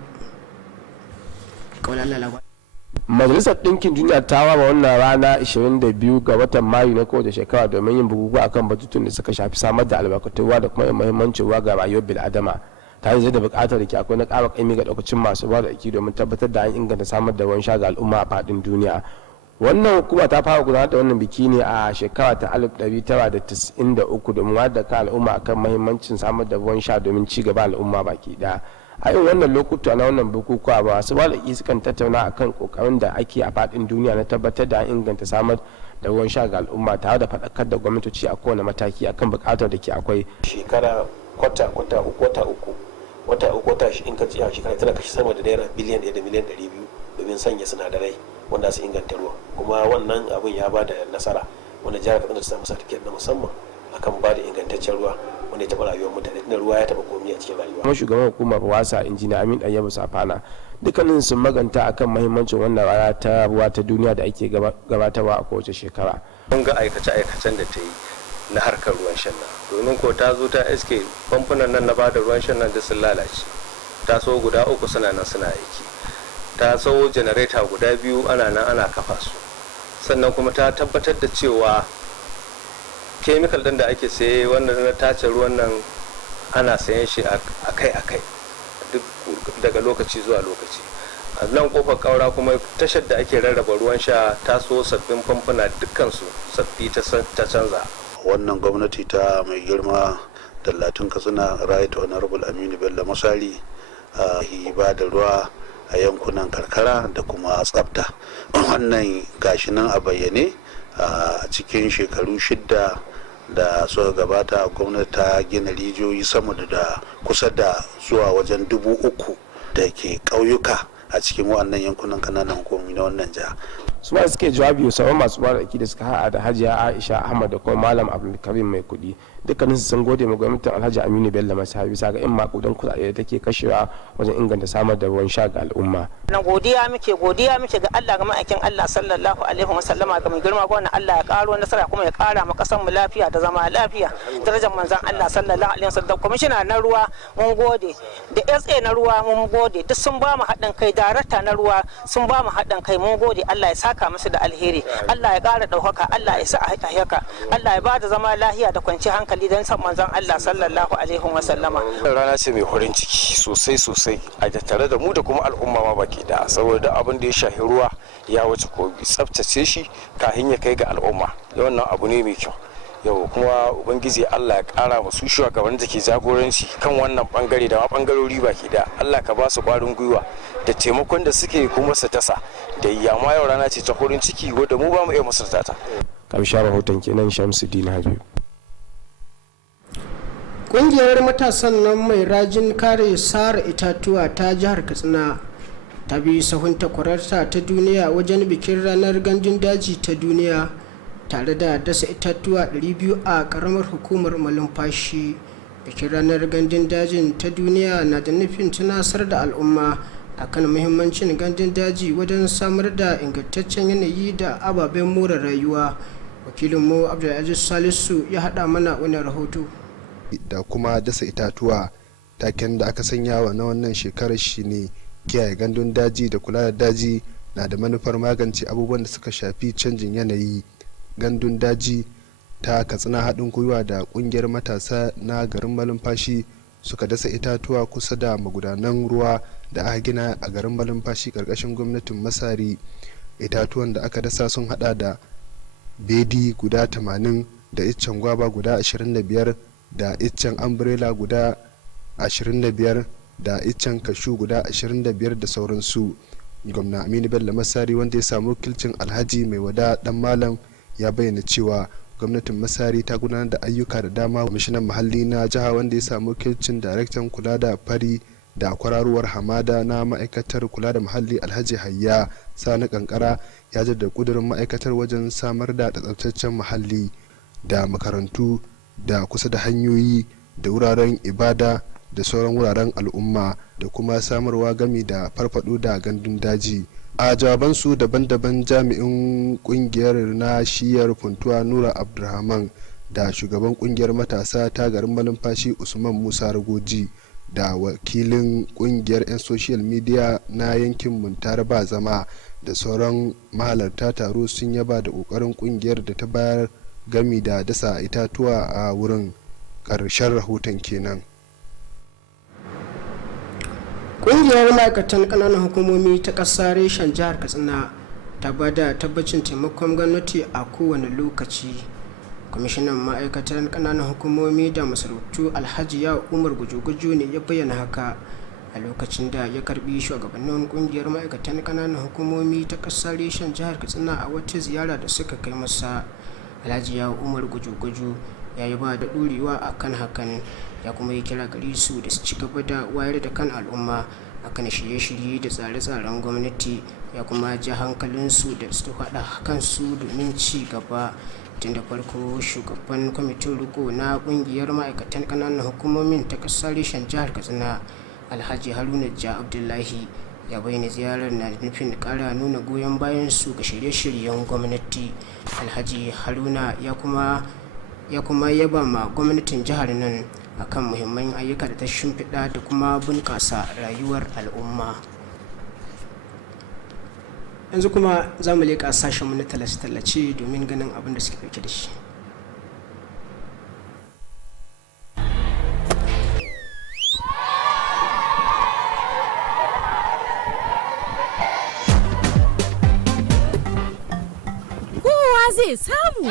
Majalisar Ɗinkin Duniya ta waba wannan rana 22 ga watan Mayu na kowace shekara domin yin bukukuwa akan batutun da suka shafi samar da albarkatun ruwa da kuma muhimmancin ruwa ga rayuwar bil'adama. Ta yi da buƙatar da ke akwai na ƙara ƙaimi ga ɗaukacin masu ruwa da aiki domin tabbatar da an inganta samar da ruwan sha ga al'umma a faɗin duniya. Wannan hukuma ta fara gudanar da wannan biki ne a shekara ta 1993 domin wayar da kan al'umma akan muhimmancin samar da ruwan sha domin ci gaba al'umma baki ɗaya. A yin wannan lokuta na wannan bukukuwa ba su balaki sukan tattauna akan kokarin da ake a faɗin duniya na tabbatar da an inganta samar da ruwan sha ga al'umma tare da faɗakar da gwamnatoci a kowane mataki akan buƙatar da ke akwai. Shekara wata uku in ka ci a shekara tana kashe sama da naira biliyan 1 da miliyan 200 domin sanya sinadarai wanda su inganta ruwa, kuma wannan abun ya ba da nasara wanda jihar Katsina ta samu certificate na musamman akan ba da ingantaccen ruwa wanda ya taɓa rayuwar mutane, tunda ruwa ya taɓa komi a cikin rayuwa. Kuma shugaban hukumar wasa injiniya Amin Ayyabu Safana dukkanin sun maganta akan mahimmancin wannan rana ta ruwa ta duniya da ake gabatarwa a kowace shekara. Mun ga aikace-aikacen da ta yi na harkar ruwan shan nan, domin ko ta zo ta iske famfunan nan na bada ruwan shan nan da sun lalace, ta so guda 3 suna nan suna aiki, ta so janareta guda 2 ana nan ana kafa su, sannan kuma ta tabbatar da cewa kemikal din da ake saye wannan na tace ruwan nan ana sayan shi akai-akai duk daga lokaci zuwa lokaci. A nan kofar kaura kuma tashar da ake rarraba ruwan sha ta so sabbin famfuna dukkansu sabbi ta canza. Wannan gwamnati ta mai girma Dallatin Katsina Right Honorable Aminu Bello Masari ba da ruwa a yankunan karkara da kuma tsafta. Wannan gashi nan a bayyane a cikin shekaru 6 da suka gabata gwamnati ta gina rijiyoyi sama da kusa da zuwa wajen 3,000 da ke ƙauyuka a cikin wannan yankunan kananan hukumomi na wannan jiha. Su ma suke jawabi sauran masu ba da da suka haɗa da Hajiya Aisha Ahmad da kuma Malam Abdulkarim mai kuɗi. Dukkanin su sun gode ma gwamnatin Alhaji Aminu Bello Masari bisa ga in makudan kuɗaɗe da take kashewa wajen inganta samar da ruwan sha ga al'umma. Na godiya muke ga Allah ga ma'aikin Allah sallallahu alaihi wa sallama ga mai girma ga wannan Allah ya karo nasara kuma ya kara ma kasan mu lafiya da zama lafiya. Darajar manzon Allah sallallahu alaihi wa sallam. Kwamishina na ruwa mun gode, da SA na ruwa mun gode, duk sun ba mu haɗin kai, darakta na ruwa sun ba mu haɗin kai mun gode. Allah ya saka musu da alheri, Allah ya ƙara ɗaukaka, Allah ya sa a haka, Allah ya ba da zama lafiya da kwanciyar hankali don san manzon Allah sallallahu alaihi wa sallama. Rana ce mai horin ciki sosai a tattare da mu da kuma al'umma ma baki da, saboda abin da ya shahi ruwa ya wuce ko tsaftace shi kafin ya kai ga al'umma, wannan abu ne mai kyau. Yau kuma ubangiji Allah ya kara masu shugaban da ke jagoranci kan wannan bangare da ma bangarori baki da, Allah ka ba su kwarin gwiwa da taimakon da suke kuma su tasa da yamma. Yau rana ce ta horin ciki wadda mu ba mu iya musulta ta. Kamsha rahoton kenan Shamsuddin Habib. Ƙungiyar matasan nan mai rajin kare sare itatuwa ta jihar Katsina ta bi sahun takwararta ta duniya wajen bikin ranar gandun daji ta duniya tare da dasa itatuwa 200 a ƙaramar hukumar malumfashi. Bikin ranar gandun dajin ta duniya na da nufin tunasar da al'umma akan muhimmancin gandun daji wajen samar da ingantaccen yanayi da ababen more rayuwa. Wakilinmu Abdulaziz Salisu ya haɗa mana wani rahoto. Da kuma dasa itatuwa, taken da aka sanya wa na wannan shekarar shine kiyaye gandun daji da kula da daji na da manufar magance abubuwan da suka shafi canjin yanayi. Gandun daji ta Katsina haɗin gwiwa da ƙungiyar matasa na garin malumfashi suka dasa itatuwa kusa da magudanan ruwa da aka gina a garin malumfashi ƙarƙashin gwamnatin Masari. Itatuwan da aka dasa sun hada da bedi guda 80 da iccen gwaba guda 25 da iccen umbrella guda 25 da iccen kashu guda 25 da sauransu. Gwamna Aminu Bello Masari wanda ya samu wakilcin Alhaji Mai Wada Dan Malam ya bayyana cewa gwamnatin Masari ta gudanar da ayyuka da dama. Kwamishinan muhalli na jiha wanda ya samu wakilcin daraktan kula da fari da kwararuwar hamada na ma'aikatar kula da muhalli Alhaji Hayya Sani Kankara ya jaddada kudurin ma'aikatar wajen samar da tsaftaccen muhalli da makarantu da kusa da hanyoyi da wuraren ibada da sauran wuraren al'umma da kuma samarwa gami da farfado da gandun daji. A jawabansu daban-daban jami'in kungiyar na shiyar Funtuwa Nura Abdulrahman da shugaban kungiyar matasa ta garin malumfashi Usman Musa Ragoji da wakilin kungiyar 'yan social media na yankin Muntar ba zama da sauran mahalarta taro sun yaba da kokarin kungiyar da ta bayar gami da dasa itatuwa a wurin. Karshen rahoton kenan. Ƙungiyar ma'aikatan ƙananan hukumomi ta ƙasa reshen jihar Katsina ta bada tabbacin taimakon gwamnati a kowane lokaci. Kwamishinan ma'aikatan ƙananan hukumomi da masarautu Alhaji ya Umar Gujuguju ne ya bayyana haka a lokacin da ya karbi shugabannin ƙungiyar ma'aikatan ƙananan hukumomi ta ƙasa reshen jihar Katsina a wata ziyara da suka kai masa. Alhaji ya Umar Gujuguju ya yi ba da ɗorewa a kan hakan, ya kuma yi kira gare su da su ci gaba da wayar da kan al'umma akan shirye-shirye da tsare-tsaren gwamnati, ya kuma ja hankalinsu da su haɗa kansu domin ci gaba. Tun da farko shugaban kwamitin riko na ƙungiyar ma'aikatan ƙananan hukumomin ta ƙasar reshen jihar Katsina Alhaji Haruna Ja Abdullahi ya bayyana ziyarar na nufin ƙara nuna goyon bayan su ga shirye-shiryen gwamnati. Alhaji Haruna ya kuma yaba ma gwamnatin jihar nan akan muhimman ayyuka da ta shimfiɗa da kuma bunƙasa rayuwar al'umma. Yanzu kuma za mu leƙa sashenmu na tallace-tallace domin ganin abin da suke ɗauke da shi. Kowa zai samu.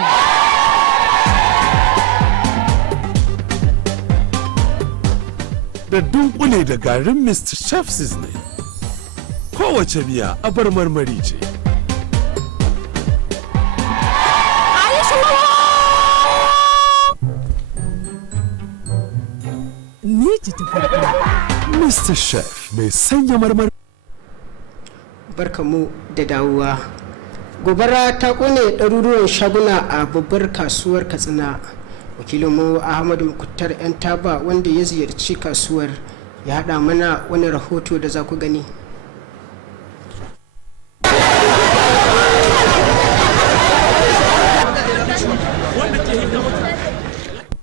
Da dunkule da garin Mr. Chef's ne. Kowace miya abar marmari ce. Ni ce ta farko. Mr. Chef mai sanya marmari. Barkamu da dawowa. Gobara ta kone ɗaruruwan shaguna a babbar kasuwar Katsina. Wakilinmu Ahmadu Muktar 'yan taba wanda ya ziyarci kasuwar ya haɗa mana wani rahoto da za ku gani.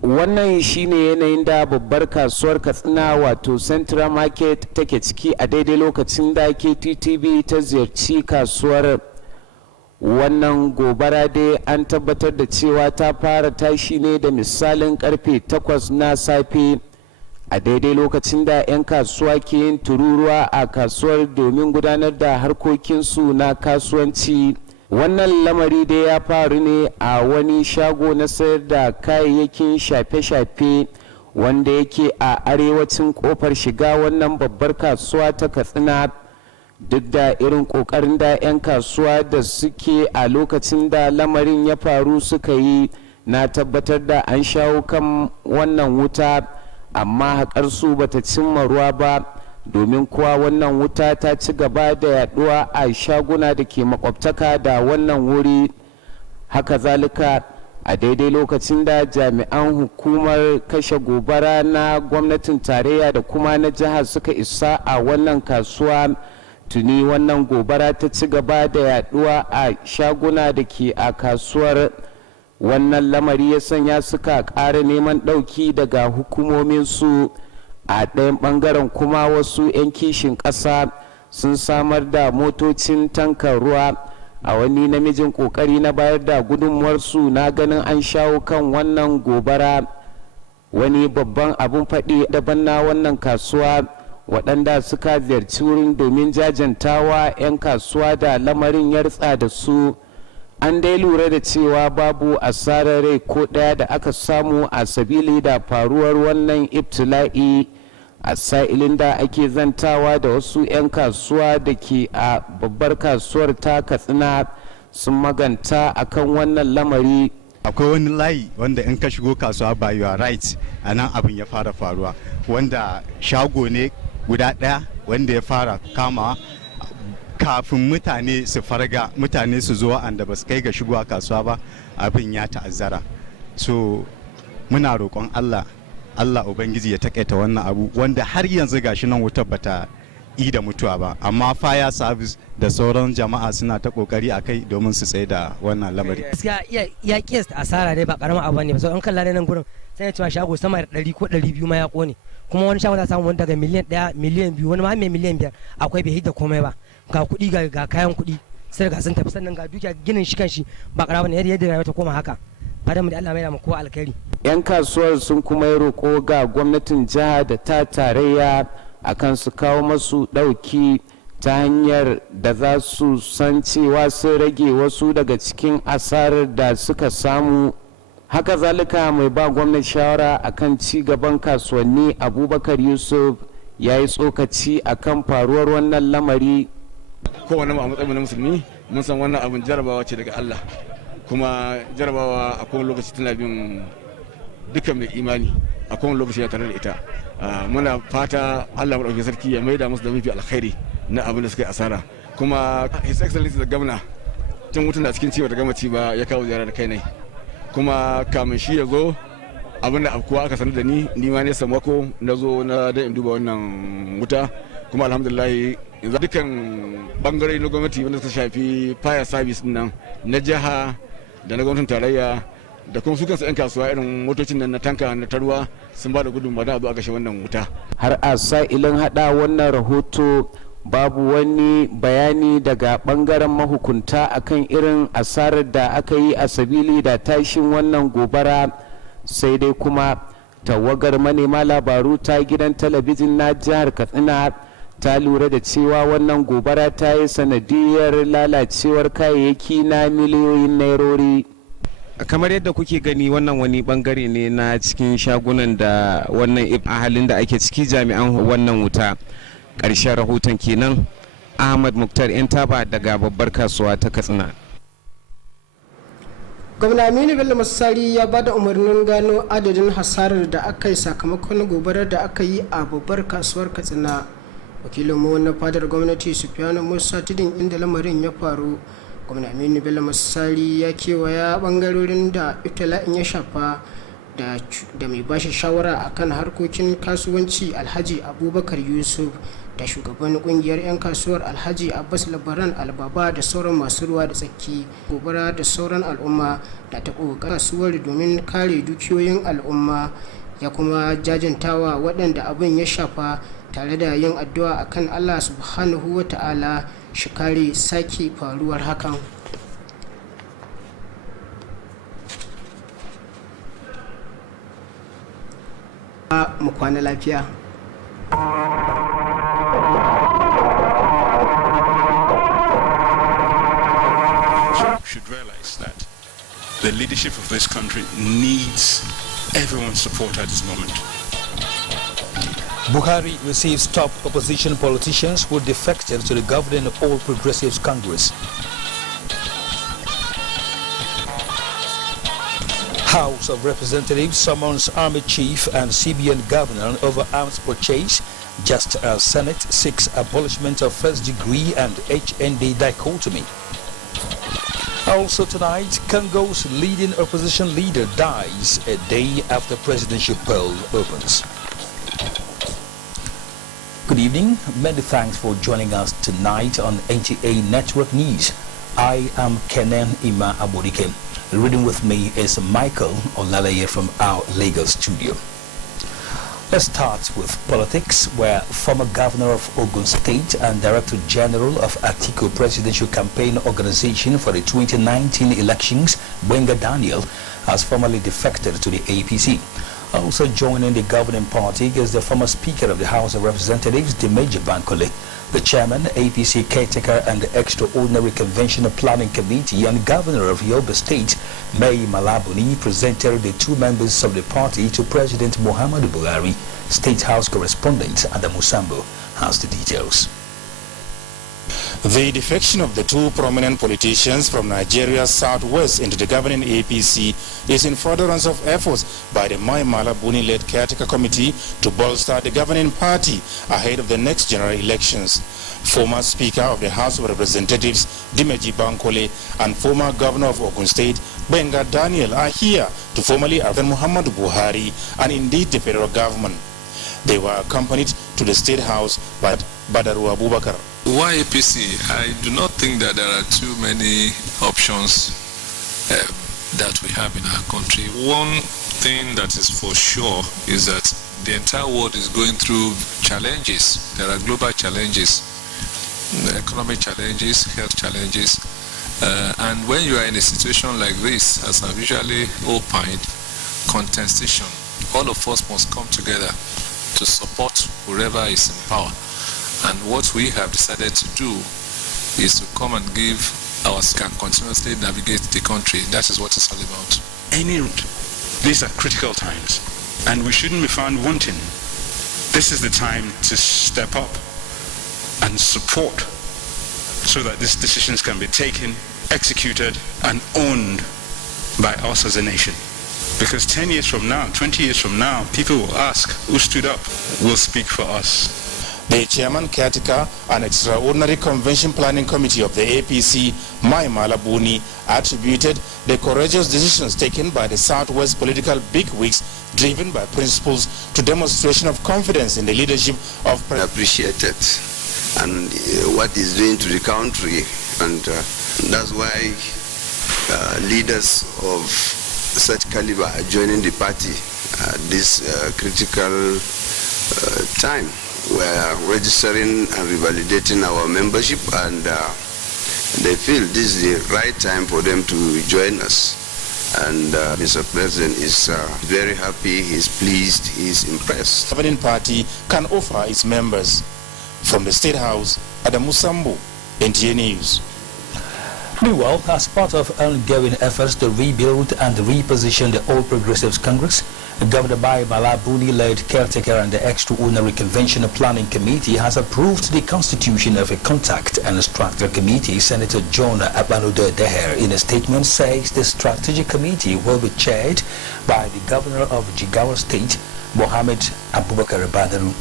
Wannan shine yanayin da babbar kasuwar Katsina wato Central Market take ciki a daidai lokacin da Kttv ta ziyarci kasuwar. Wannan gobara dai an tabbatar da cewa ta fara tashi ne da misalin karfe 8 na safe a daidai lokacin da 'yan kasuwa ke yin tururuwa a kasuwar domin gudanar da harkokinsu na kasuwanci. Wannan lamari dai ya faru ne a wani shago na sayar da kayayyakin shafe-shafe wanda yake a arewacin kofar shiga wannan babbar kasuwa ta Katsina. Duk da irin kokarin da 'yan kasuwa da suke a lokacin da lamarin ya faru suka yi na tabbatar da an shawo kan wannan wuta, amma haƙar su bata cimma ruwa ba, domin kuwa wannan wuta ta ci gaba da yaduwa a shaguna da ke makwabtaka da wannan wuri. Haka zalika a daidai lokacin da jami'an hukumar kashe gobara na gwamnatin tarayya da kuma na jihar suka isa a wannan kasuwa, tuni wannan gobara ta ci gaba da yaduwa a shaguna da ke a kasuwar. Wannan lamari ya sanya suka ƙara neman ɗauki daga hukumomin su. A ɗayan ɓangaren kuma wasu 'yan kishin ƙasa sun samar da motocin tankar ruwa a wani namijin ƙoƙari na bayar da gudunmuwarsu na ganin an shawo kan wannan gobara. Wani babban abun faɗi daban na wannan kasuwa, waɗanda suka ziyarci wurin domin jajantawa 'yan kasuwa da lamarin ya ritsa da su. An dai lura da cewa babu asarar rai ko ɗaya da aka samu a sabili da faruwar wannan ibtila'i. A sa'ilin da ake zantawa da wasu 'yan kasuwa da ke a babbar kasuwar ta Katsina sun maganta akan wannan lamari. Akwai wani layi wanda in ka shigo kasuwa ba you are right, a nan abin ya fara faruwa, wanda shago ne guda ɗaya wanda ya fara kama kafin mutane su farga, mutane su zo wa'anda ba su kai ga shigowa kasuwa ba, abin ya ta'azzara. So muna roƙon Allah Ubangiji ya takaita wannan abu, wanda har yanzu gashi nan wutar bata yi da mutuwa ba, amma fire service da sauran jama'a suna ta kokari a kai domin su tsaye da wannan lamari. Gaskiya ya kiyasta asara dai ba karamin abu ne ba, sau an kalla nan gurin sai ya cewa shago sama da 100 ko 200 ma ya kone, kuma wani shago za samu wani daga miliyan 1 miliyan 2 wani ma mai miliyan 5 akwai bai hidda komai ba, ga kuɗi ga kayan kuɗi sai ga sun tafi, sannan ga dukiya ginin shi kanshi ba karamin ne yadda rayuwa ta koma haka. Fatan mu da Allah mai da mu kowa alkhairi. 'Yan kasuwar sun kuma yi roƙo ga gwamnatin jiha da ta tarayya akan su kawo masu ɗauki ta hanyar da za su san cewa sun rage wasu daga cikin asarar da suka samu. Haka zalika mai ba gwamnati shawara akan ci gaban kasuwanni Abubakar Yusuf ya yi tsokaci akan faruwar wannan lamari. Kowane mu a matsayin na musulmi mun san wannan abin jarabawa ce daga Allah, kuma jarabawa a kowane lokaci tana bin dukkan mai imani, a kowane lokaci ya tare da ita. Muna fata Allah maɗauki sarki ya maida musu da mafi alkhairi na abin da suka yi asara, kuma his excellency da gwamna tun mutum da cikin ciwo da gamaci ba ya kawo ziyara da kai ne, kuma kamin shi ya zo abin da kuwa aka sanar da ni ma ne samako na zo na da in duba wannan wuta, kuma alhamdulillah yanzu dukkan bangare na gwamnati wanda suka shafi fire service nan na jiha da na gwamnatin tarayya da kuma su kansu 'yan kasuwa irin motocin nan na tanka na tarwa sun ba da gudunmawa don a zo a kashe wannan wuta. Har a sa'ilin hada wannan rahoto babu wani bayani daga bangaren mahukunta akan irin asarar da aka yi a sabili da tashin wannan gobara, sai dai kuma tawagar manema labaru ta gidan talabijin na jihar Katsina ta lura da cewa wannan gobara ta yi sanadiyar lalacewar kayayyaki na miliyoyin nairori. Kamar yadda kuke gani wannan wani bangare ne na cikin shagunan da wannan halin da ake ciki jami'an wannan wuta. Ƙarshen rahoton kenan. Ahmad Muktar Yantaba daga babbar kasuwa ta Katsina. Gwamna Aminu Bello Masari ya ba da umarnin gano adadin hasarar da aka yi sakamakon gobarar da aka yi a babbar kasuwar Katsina. Wakilinmu na fadar gwamnati Sufiyanu Musa Tidin inda lamarin ya faru. Gwamna Aminu Bello Masari ya kewaya bangarorin da ibtila'in ya shafa da mai bashi shawara akan harkokin kasuwanci Alhaji Abubakar Yusuf da shugaban kungiyar 'yan kasuwar Alhaji Abbas Labaran Albaba da sauran masu ruwa da tsaki. Gobara da sauran al'umma da ta kasuwar domin kare dukiyoyin al'umma, ya kuma jajantawa waɗanda abin ya shafa tare da yin addu'a akan Allah subhanahu wa ta'ala shi kare sake faruwar hakan. Mu kwana lafiya. Should realize that the leadership of this country needs everyone's support at this moment. Buhari receives top opposition politicians who defected to the governing All Progressives Congress. House of Representatives summons Army Chief and CBN Governor over arms purchase, just as Senate seeks abolishment of first degree and HND dichotomy. Also tonight, Congo's leading opposition leader dies a day after presidential poll opens. Good evening. Many thanks for joining us tonight on NTA Network News. I am Kenan Ima Abodike. Reading with me is Michael Olalaye from our Lagos studio. Let's start with politics, where former governor of Ogun State and Director General of Atiku Presidential Campaign Organization for the 2019 elections, Benga Daniel, has formally defected to the APC. Also joining the governing party is the former Speaker of the House of Representatives, Dimeji Bankole, the Chairman, APC Caretaker and Extraordinary Conventional Planning Committee, and Governor of Yobe State, Mai Malabuni, presented the two members of the party to President Muhammadu Buhari. State House correspondent Adam Musambo has the details. The defection of the two prominent politicians from Nigeria's southwest into the governing APC is in furtherance of efforts by the Mai Mala Buni-led caretaker committee to bolster the governing party ahead of the next general elections. Former Speaker of the House of Representatives Dimeji Bankole and former Governor of Ogun State Benga Daniel are here to formally affirm Muhammadu Buhari and indeed the federal government. They were accompanied to the State House by Badaru Abubakar. Why APC? I do not think that there are too many options that we have in our country. One thing that is for sure is that the entire world is going through challenges. There are global challenges, economic challenges, health challenges. And when you are in a situation like this, as I've usually opined, contestation, all of us must come together to support whoever is in power. And what we have decided to do is to come and give our can continuously navigate the country. That is what it's all about. These are critical times, and we shouldn't be found wanting. This is the time to step up and support so that these decisions can be taken, executed, and owned by us as a nation. Because 10 years from now, 20 years from now, people will ask, who stood up, will speak for us. The chairman caretaker and extraordinary convention planning committee of the APC, Mai Malabuni, attributed the courageous decisions taken by the Southwest political bigwigs driven by principles to demonstration of confidence in the leadership of President. Appreciated and what he's doing to the country, and that's why leaders of such caliber are joining the party at this critical time. We are registering and revalidating our membership, and they feel this is the right time for them to join us. And Mr. President is very happy, he's pleased, he's impressed. The governing party can offer its members. From the State House, Adamu Sambu, NTA News. Meanwhile, as part of ongoing efforts to rebuild and reposition the All Progressives Congress, Governor Mai Malabuni-led caretaker and the Extraordinary Convention Planning Committee has approved the constitution of a Contact and Structure Committee. Senator John Abanudo Deher, in a statement, says the Strategic Committee will be chaired by the Governor of Jigawa State, Mohammed Abubakar Badaru.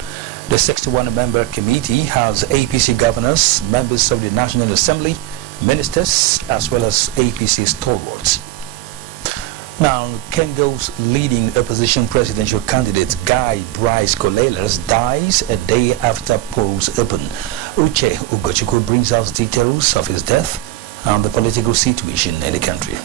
The 61-member committee has APC governors, members of the National Assembly, ministers, as well as APC stalwarts. Now, Kengo's leading opposition presidential candidate Guy Bryce Colelas dies a day after polls open. Uche Ugochukwu brings us details of his death and the political situation in the country.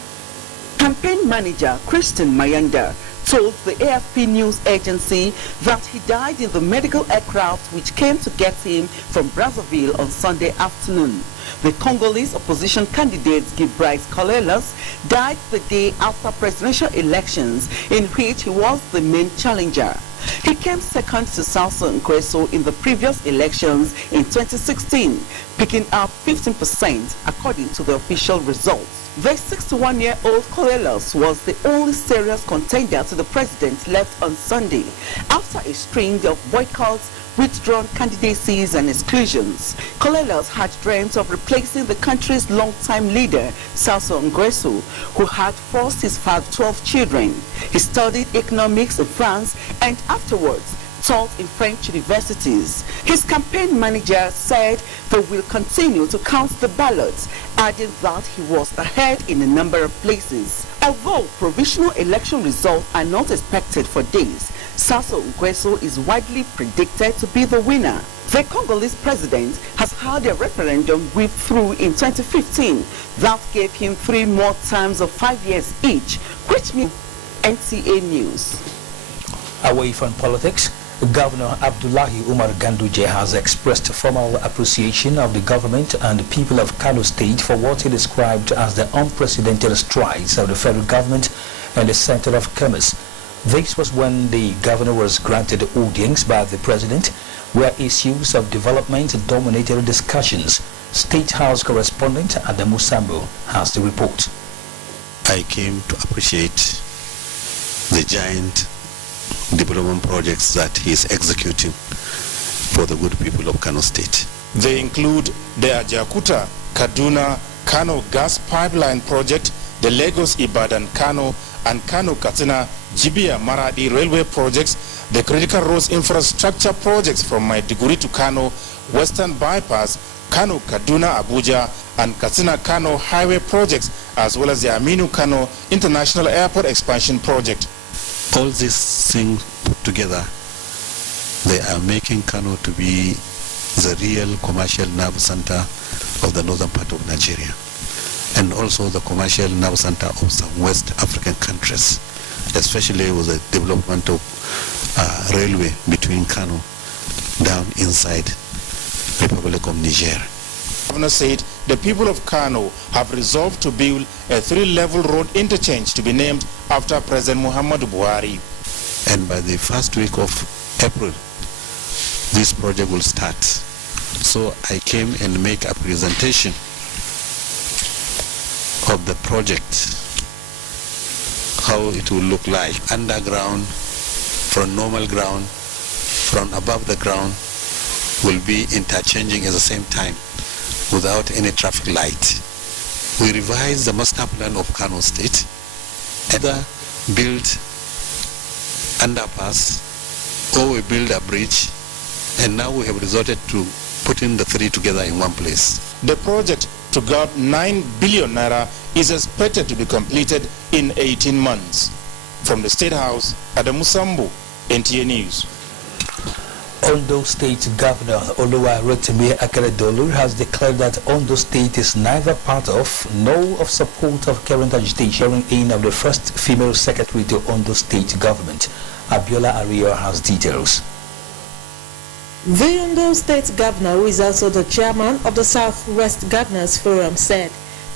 Campaign manager Christian Mayanda told the AFP news agency that he died in the medical aircraft which came to get him from Brazzaville on Sunday afternoon. The Congolese opposition candidate Guy Bryce Colelas died the day after presidential elections in which he was the main challenger. He came second to Sassou Nguesso in the previous elections in 2016, picking up 15% according to the official results. The 61-year-old Colelas was the only serious contender to the president left on Sunday after a string of boycotts, withdrawn candidacies and exclusions. Colelas had dreamt of replacing the country's longtime leader, Sassou Nguesso, who had forced his father 12 children. He studied economics in France and afterwards taught in French universities. His campaign manager said they will continue to count the ballots, adding that he was ahead in a number of places. Although provisional election results are not expected for days, Sassou Nguesso is widely predicted to be the winner. The Congolese president has had a referendum whipped through in 2015 that gave him 3 more terms of 5 years each, which means NTA News. Away from politics, Governor Abdullahi Umar Ganduje has expressed formal appreciation of the government and the people of Kano State for what he described as the unprecedented strides of the federal government and the Center of Commerce. This was when the governor was granted audience by the president, where issues of development dominated discussions. State House correspondent Adamu Sambo has the report. I came to appreciate the giant development projects that he is executing for the good people of Kano State. They include the Ajakuta Kaduna Kano gas pipeline project, the Lagos Ibadan Kano and Kano Katsina Jibia Maradi railway projects, the critical roads infrastructure projects from Maiduguri to Kano, Western Bypass, Kano Kaduna Abuja and Katsina Kano highway projects, as well as the Aminu Kano International Airport expansion project. All these things put together, they are making Kano to be the real commercial nerve center of the northern part of Nigeria, and also the commercial nerve center of some West African countries, especially with the development of railway between Kano down inside Republic of Niger. The governor said the people of Kano have resolved to build a 3-level road interchange to be named after President Muhammadu Buhari. And by the first week of April, this project will start. So I came and make a presentation of the project, how it will look like underground, from normal ground, from above the ground, will be interchanging at the same time without any traffic light. We revised the master plan of Kano State, either build underpass or we build a bridge, and now we have resorted to putting the three together in one place. The project, to about 9 billion naira, is expected to be completed in 18 months. From the State House, Adamu Sambu, NTA News. Ondo State Governor Oluwarotimi Akeredolu has declared that Ondo State is neither part of nor of support of current agitation in of the first female secretary to Ondo State government. Abiola Ario has details. The Ondo State Governor, who is also the chairman of the Southwest Governors Forum, said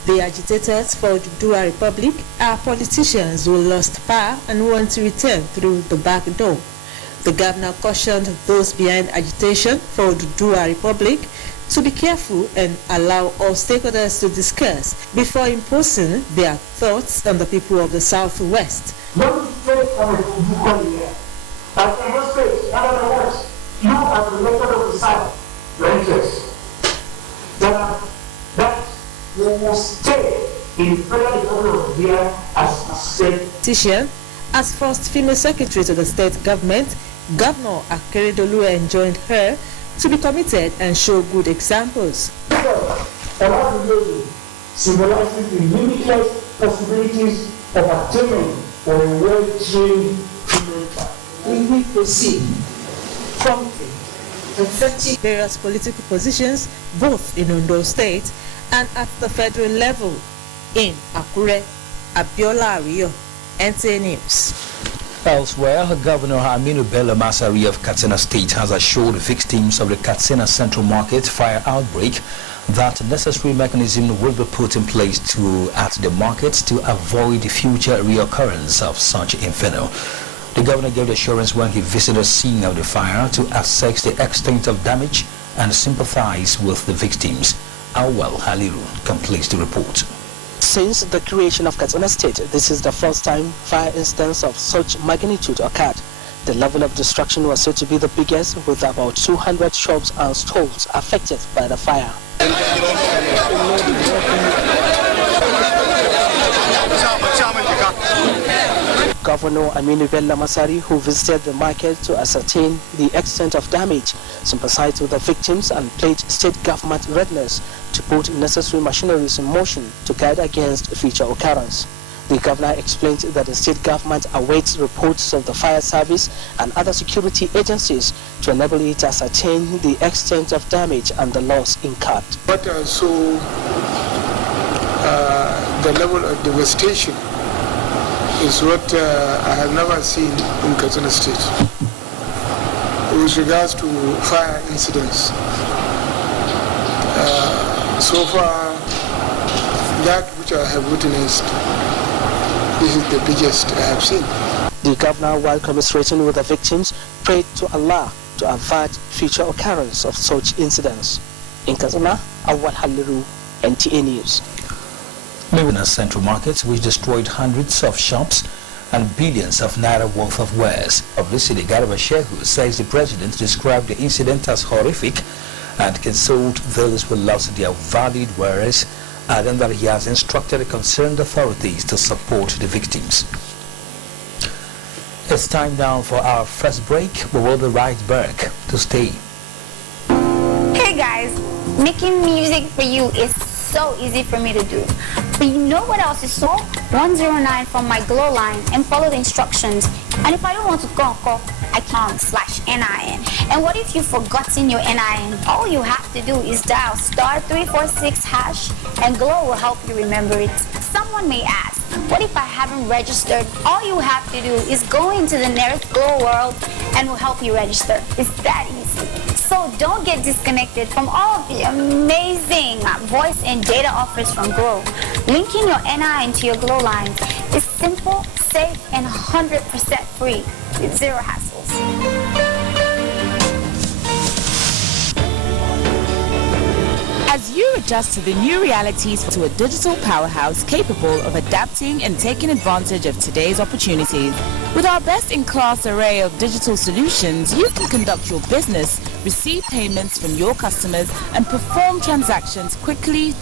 the agitators for Dua Republic are politicians who lost power and want to return through the back door. The governor cautioned those behind agitation for the Dua Republic to be careful and allow all stakeholders to discuss before imposing their thoughts on the people of the Southwest. Don't say on a here, but in this case, in other words, you are the method of the South, your interests. That will stay in federal government here as state. As first female secretary to the state government, Governor Akeredolu enjoined her to be committed and show good examples. Symbolizes the limitless possibilities of attainment for a well-trained female child. We will proceed promptly to 30 various political positions, both in Ondo State and at the federal level. In Akure, Abiola Ario, NTA News. Elsewhere, Governor Aminu Bello Masari of Katsina State has assured victims of the Katsina Central Market fire outbreak that necessary mechanism will be put in place at the market to avoid future reoccurrence of such inferno. The governor gave the assurance when he visited the scene of the fire to assess the extent of damage and sympathize with the victims. Awal Haliru completes the report. Since the creation of Katsina State, this is the first time fire instance of such magnitude occurred. The level of destruction was said to be the biggest, with about 200 shops and stalls affected by the fire. Governor Aminu Bello Masari, who visited the market to ascertain the extent of damage, sympathized with the victims and pledged state government readiness to put necessary machineries in motion to guard against future occurrence. The governor explained that the state government awaits reports of the fire service and other security agencies to enable it to ascertain the extent of damage and the loss incurred. What I saw, the level of devastation is what I have never seen in Katsina State. With regards to fire incidents, so far, that which I have witnessed, this is the biggest I have seen. The governor, while commiserating with the victims, prayed to Allah to avert future occurrence of such incidents. In Katsina, Awal Haliru, NTA News. Katsina Central Markets, which destroyed hundreds of shops and billions of naira worth of wares. Publicity Garba Shehu says the president described the incident as horrific and consoled those who lost their valued wares, adding that he has instructed the concerned authorities to support the victims. It's time now for our first break. We will be right back. To stay. Hey guys, making music for you is so easy for me to do. But you know what else is so? 109 from my Glow line and follow the instructions. And if I don't want to call, I can /NIN. And what if you've forgotten your NIN? All you have to do is dial *346# and Glow will help you remember it. Someone may ask, what if I haven't registered? All you have to do is go into the nearest Glow World and we'll help you register. It's that easy. So don't get disconnected from all of the amazing voice and data offers from Glow. Linking your NIN to your Glow lines is simple, safe, and 100% free with zero hassles. As you adjust to the new realities to a digital powerhouse capable of adapting and taking advantage of today's opportunities. With our best-in-class array of digital solutions, you can conduct your business, receive payments from your customers, and perform transactions quickly,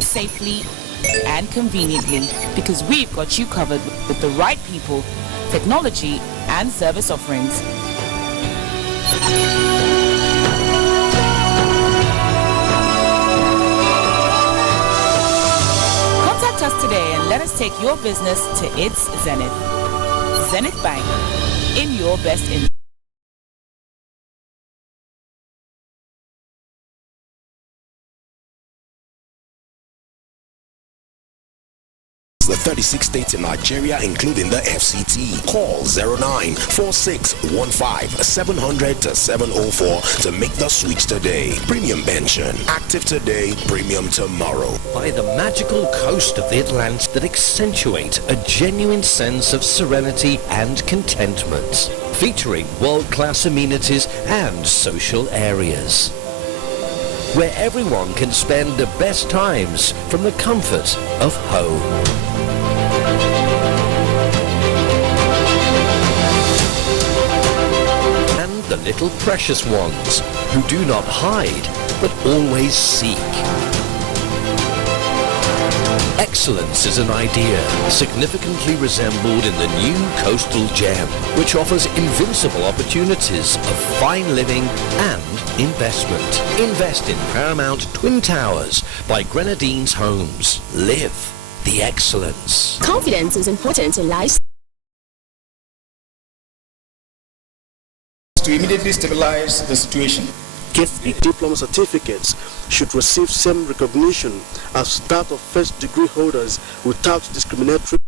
safely, and conveniently, because we've got you covered with the right people, technology, and service offerings. Contact us today and let us take your business to its zenith. Zenith Bank, in your best interest. The 36 states in Nigeria, including the FCT. Call 094615-700-704 to make the switch today. Premium pension, active today, premium tomorrow. By the magical coast of the Atlantic that accentuate a genuine sense of serenity and contentment, featuring world-class amenities and social areas, where everyone can spend the best times from the comfort of home. And the little precious ones who do not hide but always seek. Excellence is an idea significantly resembled in the new Coastal Gem, which offers invincible opportunities of fine living and investment. Invest in Paramount Twin Towers by Grenadines Homes. Live the excellence. Confidence is important in life. To immediately stabilize the situation. Kttv diploma certificates should receive same recognition as that of first degree holders without discriminatory.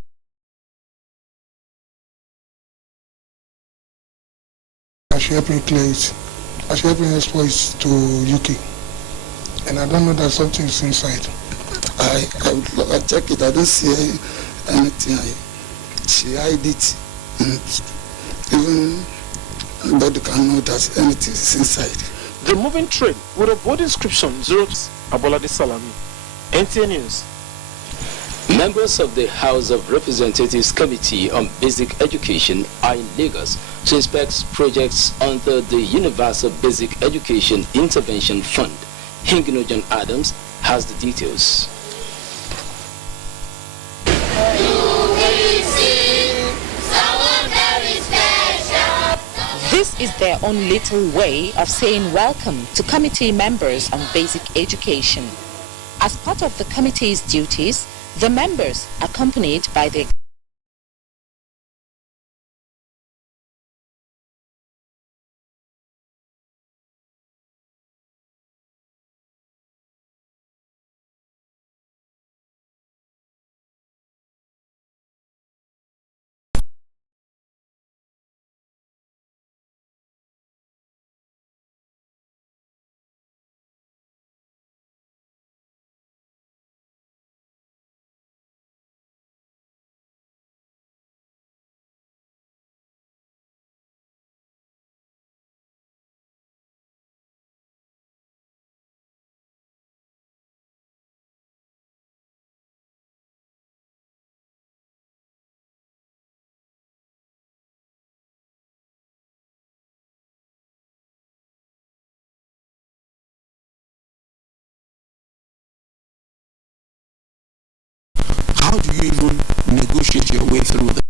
I should help him clear it. I should help him export it to UK. And I don't know that something's inside. I check it, I don't see anything. She hide it. Even nobody can know that anything is inside. The moving train with a board inscription 0 Abolade Salami. NTA News. Members of the House of Representatives Committee on Basic Education are in Lagos to inspect projects under the Universal Basic Education Intervention Fund. Hinginojan Adams has the details. This is their own little way of saying welcome to committee members on basic education. As part of the committee's duties, the members, accompanied by the How do you even negotiate your way through that?